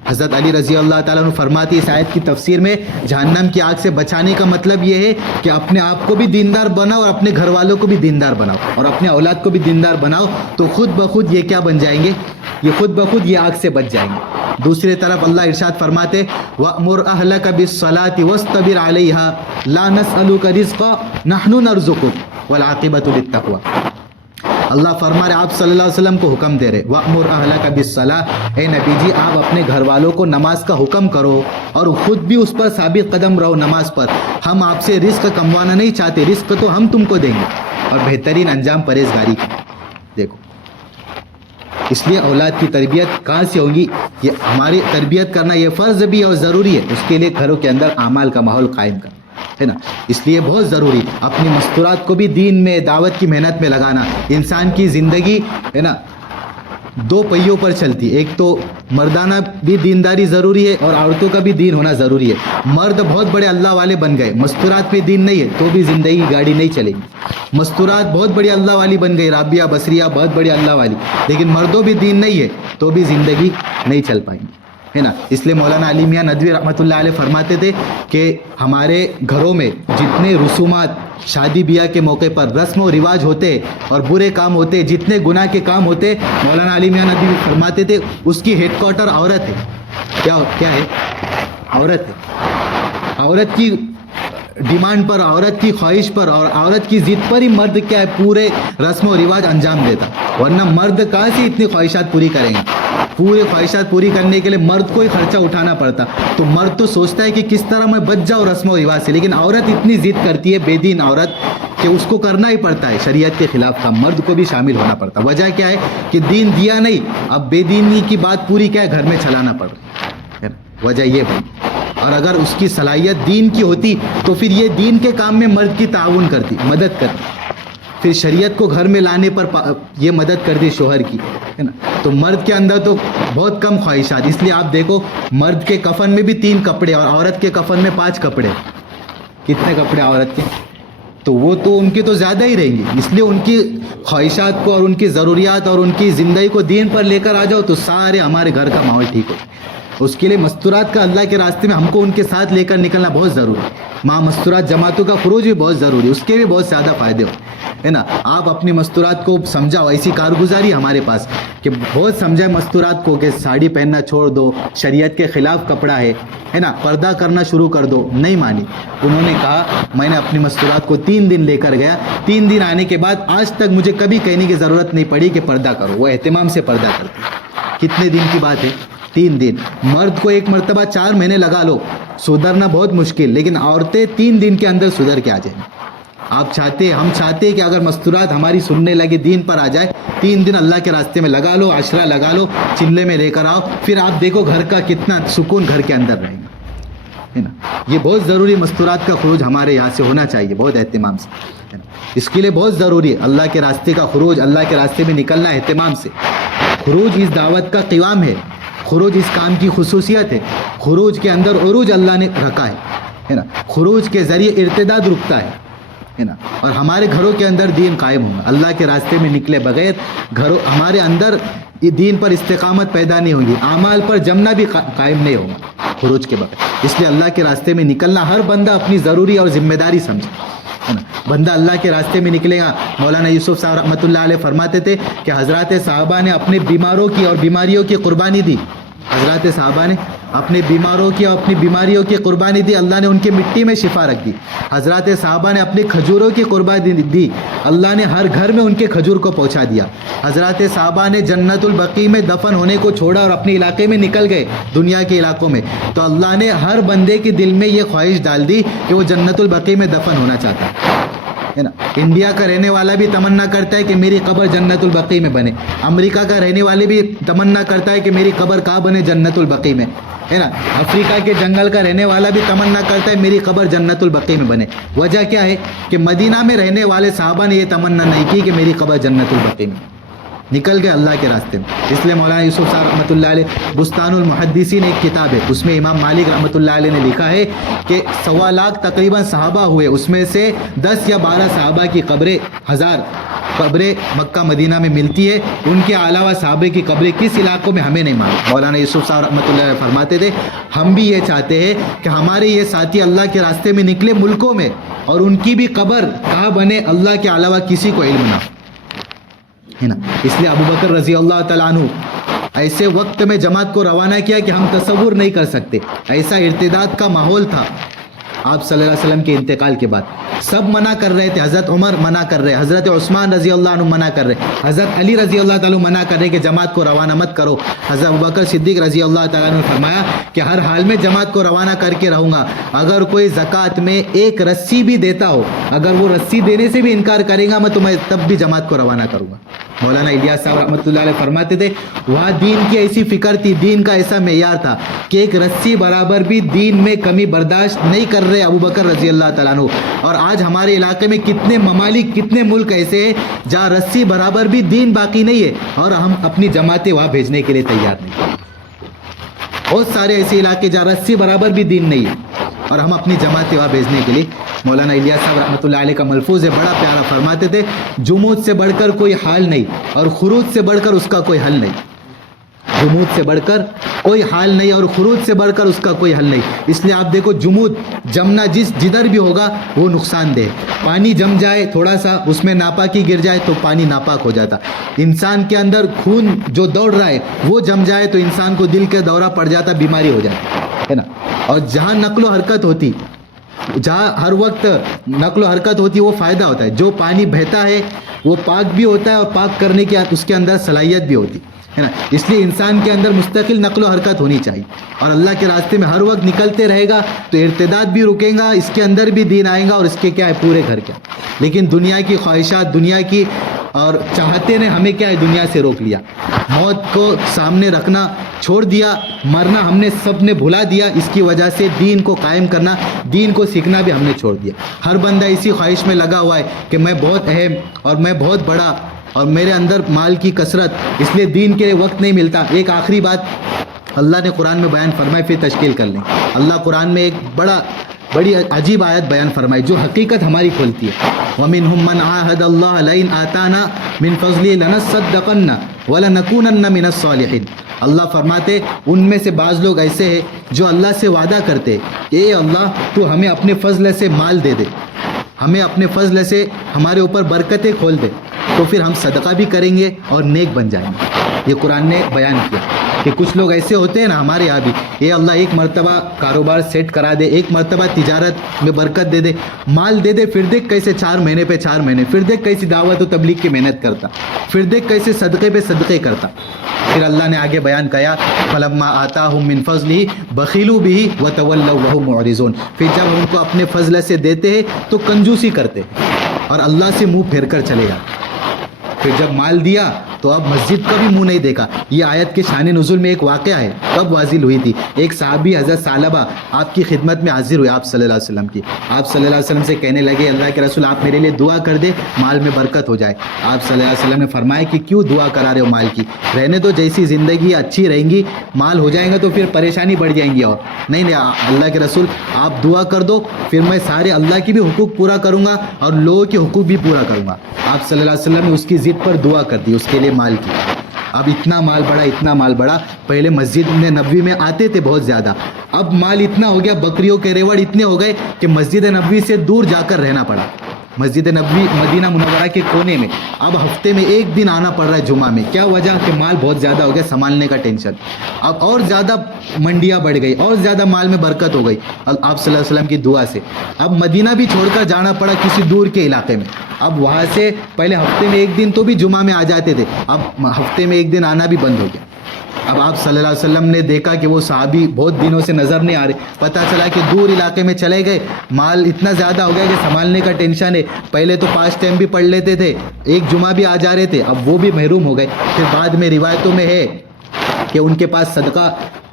حضرت علی رضی اللہ تعالیٰ عنہ فرماتی اس آیت کی تفسیر میں, جہنم کی آگ سے بچانے کا مطلب یہ ہے کہ اپنے آپ کو بھی دیندار بناؤ اور اپنے گھر والوں کو بھی دیندار بناؤ اور اپنے اولاد کو بھی دیندار بناؤ, تو خود بخود یہ کیا بن جائیں گے, یہ خود بخود یہ آگ سے بچ جائیں گے. دوسری طرف اللہ ارشاد فرماتے وَأْمُرْ أَهْلَكَ بِالصَّلَاةِ وَاسْتَبِرْ عَلَيْهَا لَا نَسْأَلُكَ رِزْقًا نَحْنُ نَرْزُقُكَ وَالْعَاقِبَةُ لِلتَّقْوَىٰ. اللہ فرما رہے آپ صلی اللہ علیہ وسلم کو حکم دے رہے وَأْمُرْ أَهْلَكَ بِالصَّلَاةِ، اے نبی جی آپ اپنے گھر والوں کو نماز کا حکم کرو اور خود بھی اس پر ثابت قدم رہو نماز پر. ہم آپ سے رزق کموانا نہیں چاہتے، رزق تو ہم تم کو دیں گے، اور بہترین انجام پرہیزگاری کی. دیکھو اس لیے اولاد کی تربیت کہاں سے ہوگی؟ یہ ہماری تربیت کرنا یہ فرض بھی اور ضروری ہے. اس کے لیے گھروں کے اندر اعمال کا ماحول قائم کرنا ہے نا. اس لیے بہت ضروری اپنی مستورات کو بھی دین میں دعوت کی محنت میں لگانا. انسان کی زندگی ہے نا دو پہیوں پر چلتی، ایک تو مردانہ بھی دینداری ضروری ہے اور عورتوں کا بھی دین ہونا ضروری ہے. مرد بہت بڑے اللہ والے بن گئے، مستورات پہ دین نہیں ہے تو بھی زندگی کی گاڑی نہیں چلے گی. مستورات بہت بڑی اللہ والی بن گئی، رابعہ بصریہ بہت بڑی اللہ والی، لیکن مردوں بھی دین نہیں ہے تو بھی زندگی نہیں چل پائیں گی ہے نا. اس لیے مولانا علی میاں ندوی رحمۃ اللہ علیہ فرماتے تھے کہ ہمارے گھروں میں جتنے رسومات شادی بیاہ کے موقع پر رسم و رواج ہوتے اور برے کام ہوتے، جتنے گناہ کے کام ہوتے، مولانا علی میاں ندوی فرماتے تھے اس کی ہیڈ کوارٹر عورت ہے. کیا ہے؟ عورت ہے. عورت کی ڈیمانڈ پر، عورت کی خواہش پر اور عورت کی ضد پر ہی مرد کیا ہے پورے رسم و رواج انجام دیتا، ورنہ مرد کہاں سے اتنی خواہشات پوری کریں گے؟ پورے خواہشات پوری کرنے کے لیے مرد کو ہی خرچہ اٹھانا پڑتا. تو مرد تو سوچتا ہے کہ کس طرح میں بچ جاؤں رسم و رواج سے، لیکن عورت اتنی ضد کرتی ہے، بے دین عورت، کہ اس کو کرنا ہی پڑتا ہے شریعت کے خلاف کام. مرد کو بھی شامل ہونا پڑتا. وجہ کیا ہے کہ دین دیا نہیں، اب بے دینی کی بات پوری کیا ہے گھر میں چلانا پڑ رہا ہے. وجہ یہ بھائی، اور اگر اس کی صلاحیت دین کی ہوتی تو پھر یہ دین کے کام میں مرد کی تعاون کرتی، مدد کرتی، پھر شریعت کو گھر میں لانے پر یہ مدد کرتی شوہر کی ہے نا. تو مرد کے اندر تو بہت کم خواہشات. اس لیے آپ دیکھو مرد کے کفن میں بھی 3 کپڑے اور عورت کے کفن میں 5 کپڑے. کتنے کپڑے عورت کے؟ تو وہ تو ان کے تو زیادہ ہی رہیں گے. اس لیے ان کی خواہشات کو اور ان کی ضروریات اور ان کی زندگی کو دین پر لے کر آ جاؤ تو سارے ہمارے گھر کا ماحول ٹھیک ہو. اس کے لیے مستورات کا اللہ کے راستے میں ہم کو ان کے ساتھ لے کر نکلنا بہت ضروری ہے. ماں مستورات جماعتوں کا خروج بھی بہت ضروری ہے، اس کے بھی بہت زیادہ فائدے ہے نا. آپ اپنی مستورات کو سمجھاؤ، ایسی کارگزاری ہمارے پاس کہ بہت سمجھائے مستورات کو کہ ساڑی پہننا چھوڑ دو، شریعت کے خلاف کپڑا ہے نا، پردہ کرنا شروع کر دو. نہیں مانی. انہوں نے کہا میں نے اپنی مستورات کو 3 دن لے کر گیا، 3 دن آنے کے بعد آج تک مجھے کبھی کہنے کی ضرورت نہیں پڑی کہ پردہ کرو. وہ اہتمام سے پردہ کرتی. کتنے دن کی بات ہے؟ 3 دن. مرد کو ایک مرتبہ 4 مہینے لگا لو سدھرنا بہت مشکل، لیکن عورتیں 3 دن کے اندر سدھر کے آ جائیں. آپ چاہتے، ہم چاہتے ہیں کہ اگر مستورات ہماری سننے لگے، دین پر آ جائے، 3 دن اللہ کے راستے میں لگا لو، عشرہ لگا لو، چلے میں لے کر آؤ، پھر آپ دیکھو گھر کا کتنا سکون گھر کے اندر رہے گا ہے نا. یہ بہت ضروری، مستورات کا خروج ہمارے یہاں سے ہونا چاہیے بہت اہتمام سے ہے نا. اس کے لیے بہت ضروری ہے اللہ کے راستے کا خروج، اللہ کے راستے میں نکلنا اہتمام سے. خروج اس دعوت کا قیام ہے، خروج اس کام کی خصوصیت ہے. خروج کے اندر عروج اللہ نے رکھا ہے نا. خروج کے ذریعے ارتداد رکتا ہے نا، اور ہمارے گھروں کے اندر دین قائم ہوگا. اللہ کے راستے میں نکلے بغیر گھروں ہمارے اندر یہ دین پر استقامت پیدا نہیں ہوگی، اعمال پر جمنا بھی قائم نہیں ہوگا خروج کے بغیر. اس لیے اللہ کے راستے میں نکلنا ہر بندہ اپنی ضروری اور ذمہ داری سمجھے ہے نا. بندہ اللہ کے راستے میں نکلے گا. مولانا یوسف صاحب رحمۃ اللہ علیہ فرماتے تھے کہ حضرات صحابہ نے اپنے بیماروں کی اور بیماریوں کی قربانی دی. حضرات صحابہ نے اپنے بیماروں کی اور اپنی بیماریوں کی قربانی دی، اللہ نے ان کے مٹی میں شفا رکھ دی. حضرات صحابہ نے اپنی کھجوروں کی قربانی دی، اللہ نے ہر گھر میں ان کے کھجور کو پہنچا دیا. حضرات صحابہ نے جنت البقیع میں دفن ہونے کو چھوڑا اور اپنے علاقے میں نکل گئے دنیا کے علاقوں میں، تو اللہ نے ہر بندے کے دل میں یہ خواہش ڈال دی کہ وہ جنت البقیع میں دفن ہونا چاہتا ہے نا. انڈیا کا رہنے والا بھی تمنا کرتا ہے کہ میری قبر جنت البقیع میں بنے. امریکہ کا رہنے والے بھی تمنا کرتا ہے کہ میری قبر کہاں بنے؟ جنت البقیع میں ہے نا. افریقہ کے جنگل کا رہنے والا بھی تمنا کرتا ہے میری قبر جنت البقیع میں بنے. وجہ کیا ہے کہ مدینہ میں رہنے والے صحابہ نے یہ تمنا نہیں کی کہ میری قبر جنت البقیع میں. نکل گئے اللہ کے راستے میں. اس لیے مولانا یوسف صاحب رحمۃ اللہ علیہ بستان المحدثین ایک کتاب ہے، اس میں امام مالک رحمۃ اللہ علیہ نے لکھا ہے کہ 1.25 لاکھ تقریباً صحابہ ہوئے، اس میں سے 10 یا 12 صحابہ کی قبریں، 1000 قبریں مکہ مدینہ میں ملتی ہے. ان کے علاوہ صحابہ کی قبریں کس علاقوں میں ہمیں نہیں معلوم. مولانا یوسف صاحب رحمۃ اللہ علیہ فرماتے تھے ہم بھی یہ چاہتے ہیں کہ ہمارے یہ ساتھی اللہ کے راستے میں نکلے ملکوں میں اور ان کی بھی قبر کہاں بنے اللہ کے علاوہ کسی کو علم نہ ہے نا. اس لیے ابو بکر رضی اللہ تعالیٰ عنہ ایسے وقت میں جماعت کو روانہ کیا کہ ہم تصور نہیں کر سکتے. ایسا ارتداد کا ماحول تھا آپ صلی اللہ علیہ وسلم کے انتقال کے بعد سب منع کر رہے تھے. حضرت عمر منع کر رہے, حضرت عثمان رضی اللہ عنہ منع کر رہے, حضرت علی رضی اللہ تعالیٰ منع کر رہے کہ جماعت کو روانہ مت کرو. حضرت ابوبکر صدیق رضی اللہ تعالیٰ نے فرمایا کہ ہر حال میں جماعت کو روانہ کر کے رہوں گا. اگر کوئی زکوٰۃ میں ایک رسی بھی دیتا ہو, اگر وہ رسی دینے سے بھی انکار کرے گا, میں تمہیں تب بھی جماعت کو روانہ کروں گا. مولانا الیاس صاحب رحمۃ اللہ علیہ فرماتے تھے وہاں دین کی ایسی فکر تھی, دین کا ایسا معیار تھا کہ ایک رسی برابر بھی دین میں کمی برداشت نہیں کر رہے ابوبکر رضی اللہ تعالیٰ عنہ. اور آج ہمارے علاقے میں کتنے ممالک, کتنے ملک ایسے ہیں جہاں رسی برابر بھی دین باقی نہیں ہے اور ہم اپنی جماعتیں وہاں بھیجنے کے لیے تیار نہیں. بہت سارے ایسے علاقے جہاں رسی برابر بھی دین نہیں ہے اور ہم اپنی جماعتیں وہاں بھیجنے کے لیے. مولانا الیاس صاحب رحمۃ اللہ علیہ کا ملفوظ ہے, بڑا پیارا, فرماتے تھے جمود سے بڑھ کر کوئی حال نہیں اور خروج سے بڑھ کر اس کا کوئی حل نہیں. جمود سے بڑھ کر کوئی حال نہیں اور خروج سے بڑھ کر اس کا کوئی حل نہیں. اس لیے آپ دیکھو جمود جمنا جدھر بھی ہوگا وہ نقصان دہ. پانی جم جائے تھوڑا سا, اس میں ناپاکی گر جائے تو پانی ناپاک ہو جاتا. انسان کے اندر خون جو دوڑ رہا ہے وہ جم جائے تو انسان کو دل کے دورہ پڑ جاتا, بیماری ہو جاتی ہے نا. اور جہاں نقل و حرکت ہوتی, جہاں ہر وقت نقل و حرکت ہوتی وہ فائدہ ہوتا ہے. جو پانی بہتا ہے وہ پاک بھی ہوتا ہے اور پاک کرنے کی اس کے اندر صلاحیت بھی ہوتی ہے نا. اس لیے انسان کے اندر مستقل نقل و حرکت ہونی چاہیے اور اللہ کے راستے میں ہر وقت نکلتے رہے گا تو ارتداد بھی رکے گا, اس کے اندر بھی دین آئے گا اور اس کے کیا ہے پورے گھر کیا. لیکن دنیا کی خواہشات, دنیا کی اور چاہتے نے ہمیں کیا ہے دنیا سے روک لیا. موت کو سامنے رکھنا چھوڑ دیا, مرنا ہم نے سب نے بھلا دیا. اس کی وجہ سے دین کو قائم کرنا, دین کو سیکھنا بھی ہم نے چھوڑ دیا. ہر بندہ اسی خواہش میں لگا ہوا ہے کہ میں بہت اہم اور میں بہت بڑا اور میرے اندر مال کی کثرت, اس لیے دین کے لیے وقت نہیں ملتا. ایک آخری بات اللہ نے قرآن میں بیان فرمائی, پھر تشکیل کر لیں. اللہ قرآن میں ایک بڑی عجیب آیت بیان فرمائی جو حقیقت ہماری کھولتی ہے. وَمِنْهُمْ مَنْ عَاهَدَ اللَّهَ لَئِنْ آتَانَا مِنْ فَضْلِهِ لَنَصَّدَّقَنَّ وَلَنَكُونَنَّ مِنَ الصَّالِحِينَ. اللہ فرماتے ان میں سے بعض لوگ ایسے ہیں جو اللہ سے وعدہ کرتے کہ اے اللہ تو ہمیں اپنے فضل سے مال دے دے, ہمیں اپنے فضل سے ہمارے اوپر برکتیں کھول دے, تو پھر ہم صدقہ بھی کریں گے اور نیک بن جائیں گے. یہ قرآن نے بیان کیا کہ کچھ لوگ ایسے ہوتے ہیں نا ہمارے یہاں بھی, اے اللہ ایک مرتبہ کاروبار سیٹ کرا دے, ایک مرتبہ تجارت میں برکت دے دے, مال دے دے, پھر دیکھ کیسے 4 مہینے پہ 4 مہینے, پھر دیکھ کیسی دعوت و تبلیغ کی محنت کرتا, پھر دیکھ کیسے صدقے پہ صدقے کرتا. پھر اللہ نے آگے بیان کیا فَلَمَّا آتَاهُم مِّن فَضْلِهِ بَخِلُوا بِهِ وَتَوَلَّوْا وَهُمْ مُعْرِضُونَ. پھر جب ان کو اپنے فضل سے دیتے ہیں تو کنجوسی کرتے اور اللہ سے منہ پھیر کر چلے جاتے. پھر جب مال دیا تو اب مسجد کا بھی منہ نہیں دیکھا. یہ آیت کے شان نزول میں ایک واقعہ ہے, کب نازل ہوئی تھی. ایک صحابی حضرت ثعلبہ آپ کی خدمت میں حاضر ہوئے آپ صلی اللہ علیہ وسلم کی. آپ صلی اللہ علیہ وسلم سے کہنے لگے اللہ کے رسول آپ میرے لیے دعا کر دے مال میں برکت ہو جائے. آپ صلی اللہ علیہ وسلم نے فرمایا کہ کیوں دعا کرا رہے ہو مال کی, رہنے تو جیسی زندگی اچھی رہیں گی, مال ہو جائیں گا تو پھر پریشانی بڑھ جائیں گی. اور نہیں اللہ کے رسول آپ دعا کر دو, پھر میں سارے اللہ کی بھی حقوق پورا کروں گا اور لوگوں کے حقوق بھی پورا کروں گا. آپ صلی اللہ علیہ وسلم نے اس کی ضد پر دعا کر دی اس کے لیے مال کی. اب اتنا مال بڑھا, اتنا مال بڑھا. پہلے مسجد نبوی میں آتے تھے بہت زیادہ, اب مال اتنا ہو گیا, بکریوں کے ریوڑ اتنے ہو گئے کہ مسجد نبوی سے دور جا کر رہنا پڑا. مسجد نبوی مدینہ منورہ کے کونے میں اب ہفتے میں 1 دن آنا پڑ رہا ہے جمعہ میں. کیا وجہ کہ مال بہت زیادہ ہو گیا, سنبھالنے کا ٹینشن. اب اور زیادہ منڈیاں بڑھ گئی اور زیادہ مال میں برکت ہو گئی آپ صلی اللہ علیہ وسلم کی دعا سے. اب مدینہ بھی چھوڑ کر جانا پڑا کسی دور کے علاقے میں. اب وہاں سے پہلے ہفتے میں 1 دن تو بھی جمعہ میں آ جاتے تھے, اب ہفتے میں 1 دن آنا بھی بند ہو گیا. اب آپ صلی اللہ علیہ وسلم نے دیکھا کہ وہ صحابی بہت دنوں سے نظر نہیں آ رہے, پتہ چلا کہ دور علاقے میں چلے گئے, مال اتنا زیادہ ہو گیا کہ سنبھالنے کا ٹینشن ہے. پہلے تو 5 ٹائم بھی پڑھ لیتے تھے, 1 جمعہ بھی آ جا رہے تھے, اب وہ بھی محروم ہو گئے. پھر بعد میں روایتوں میں ہے کہ ان کے پاس صدقہ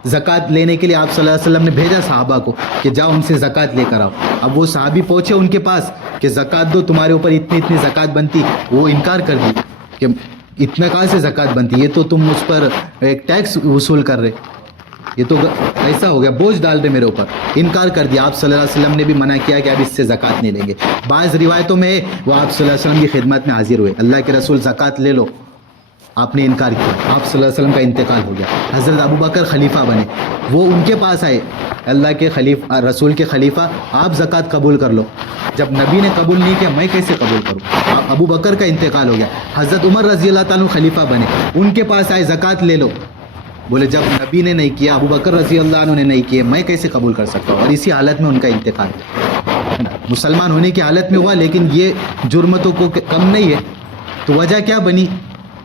زکوٰۃ لینے کے لیے آپ صلی اللہ علیہ وسلم نے بھیجا صحابہ کو کہ جاؤ ان سے زکوٰۃ لے کر آؤ. اب وہ صحابی پہنچے ان کے پاس کہ زکوٰۃ دو, تمہارے اوپر اتنی زکوٰۃ بنتی. وہ انکار کر دی کہ اتنا کہاں سے زکوٰۃ بنتی, یہ تو تم مجھ پر ایک ٹیکس وصول کر رہے, یہ تو ایسا ہو گیا بوجھ ڈال دے میرے اوپر. انکار کر دیا. آپ صلی اللہ علیہ وسلم نے بھی منع کیا کہ اب اس سے زکوٰۃ نہیں لیں گے. بعض روایتوں میں وہ آپ صلی اللہ علیہ وسلم کی خدمت میں حاضر ہوئے, اللہ کے رسول زکوٰۃ لے لو. آپ نے انکار کیا. آپ صلی اللہ علیہ وسلم کا انتقال ہو گیا. حضرت ابوبکر خلیفہ بنے, وہ ان کے پاس آئے, اللہ کے خلیفہ رسول کے خلیفہ آپ زکوٰۃ قبول کر لو. جب نبی نے قبول نہیں کیا میں کیسے قبول کروں. ابو بکر کا انتقال ہو گیا. حضرت عمر رضی اللہ تعالیٰ خلیفہ بنے, ان کے پاس آئے زکوٰۃ لے لو. بولے جب نبی نے نہیں کیا، ابو بکر رضی اللہ عنہ نے نہیں کیے، میں کیسے قبول کر سکتا ہوں؟ اور اسی حالت میں ان کا انتقال ہے نا، مسلمان ہونے کی حالت میں ہوا، لیکن یہ جرم تو کو کم نہیں ہے. تو وجہ کیا بنی؟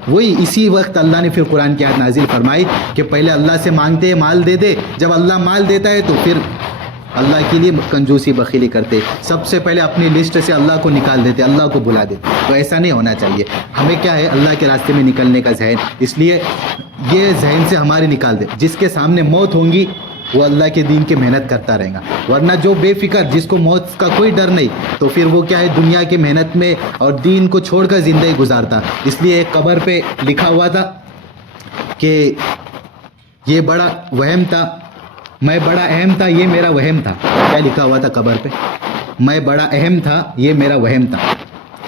وہی اسی وقت اللہ نے پھر قرآن کی آیت نازل فرمائی کہ پہلے اللہ سے مانگتے ہیں مال دے دے، جب اللہ مال دیتا ہے تو پھر اللہ کے لیے کنجوسی بخیلی کرتے، سب سے پہلے اپنی لسٹ سے اللہ کو نکال دیتے، اللہ کو بھلا دیتے. تو ایسا نہیں ہونا چاہیے. ہمیں کیا ہے؟ اللہ کے راستے میں نکلنے کا ذہن. اس لیے یہ ذہن سے ہمارے نکال دے. جس کے سامنے موت ہوں گی وہ اللہ کے دین کی محنت کرتا رہے گا، ورنہ جو بے فکر، جس کو موت کا کوئی ڈر نہیں، تو پھر وہ کیا ہے؟ دنیا کی محنت میں اور دین کو چھوڑ کر زندگی گزارتا. اس لیے ایک قبر پہ لکھا ہوا تھا کہ یہ بڑا وہم تھا، میں بڑا اہم تھا، یہ میرا وہم تھا. کیا لکھا ہوا تھا قبر پہ؟ میں بڑا اہم تھا، یہ میرا وہم تھا،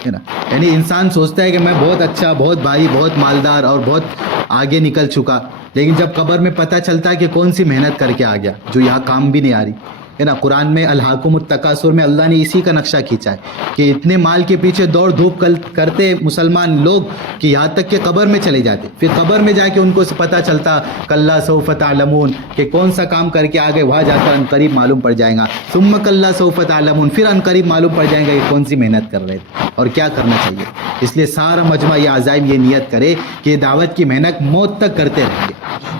ہے نا. یعنی انسان سوچتا ہے کہ میں بہت اچھا، بہت بھاری، بہت مالدار اور بہت آگے نکل چکا، لیکن جب قبر میں پتہ چلتا ہے کہ کون سی محنت کر کے آ گیا جو یہاں کام بھی نہیں آ رہی، ہے نا. قرآن میں الحاکم التکاثر میں اللہ نے اسی کا نقشہ کھینچا ہے کہ اتنے مال کے پیچھے دوڑ دھوپ کرتے مسلمان لوگ کہ یہاں تک کہ قبر میں چلے جاتے. پھر قبر میں جا کے ان کو پتہ چلتا کلا سوف تعلمون کہ کون سا کام کر کے آگے، وہاں جا کر عنقریب معلوم پڑ جائے گا. ثم کلا سوف تعلمون، پھر عنقریب معلوم پڑ جائے گا کہ کون سی محنت کر رہے تھے اور کیا کرنا چاہیے. اس لیے سارا مجمع یہ عزائم یہ نیت کرے کہ یہ دعوت کی محنت موت تک کرتے رہیں گے،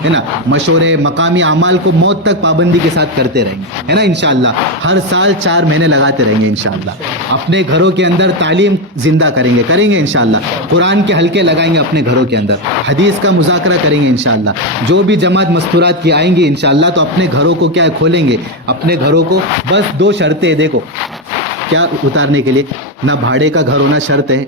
ہے نا. مشورے مقامی اعمال کو موت تک پابندی کے ساتھ کرتے رہیں گے، ہے نا. انشاءاللہ ہر سال 4 مہینے لگاتے رہیں گے انشاءاللہ. اپنے گھروں کے اندر تعلیم زندہ کریں گے انشاءاللہ. قرآن کے حلقے لگائیں گے اپنے گھروں کے اندر، حدیث کا مذاکرہ کریں گے انشاءاللہ. جو بھی جماعت مستورات کی آئیں گی انشاءاللہ تو اپنے گھروں کو کیا کھولیں گے، اپنے گھروں کو. بس 2 شرطیں دیکھو کیا اتارنے کے لیے، نہ بھاڑے کا گھر ہونا شرط ہے،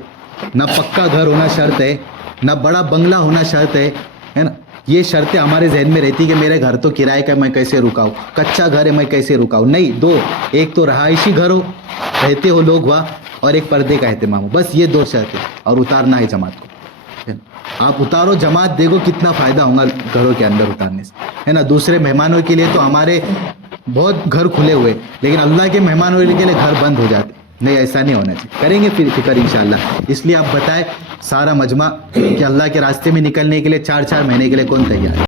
نہ پکا گھر ہونا شرط ہے، نہ بڑا بنگلہ ہونا شرط ہے نا. یہ شرطیں ہمارے ذہن میں رہتی کہ میرے گھر تو کرائے کا، میں کیسے رکاؤں، کچا گھر ہے میں کیسے رکاؤں. نہیں، 2، ایک تو رہائشی گھر ہو، رہتے ہو لوگ وہاں، اور ایک پردے کا اہتمام ہو. بس یہ 2 شرطیں، اور اتارنا ہے جماعت کو. آپ اتارو جماعت، دیکھو کتنا فائدہ ہوگا گھروں کے اندر اتارنے سے، ہے نا. دوسرے مہمانوں کے لیے تو ہمارے بہت گھر کھلے ہوئے، لیکن اللہ کے مہمانوں کے لیے گھر بند ہو جاتے. نہیں، ایسا نہیں ہونا چاہیے. کریں گے پھر فکر انشاءاللہ. اس لیے آپ بتائیں سارا مجمع کہ اللہ کے راستے میں نکلنے کے لیے 4 مہینے کے لیے کون تیار ہے؟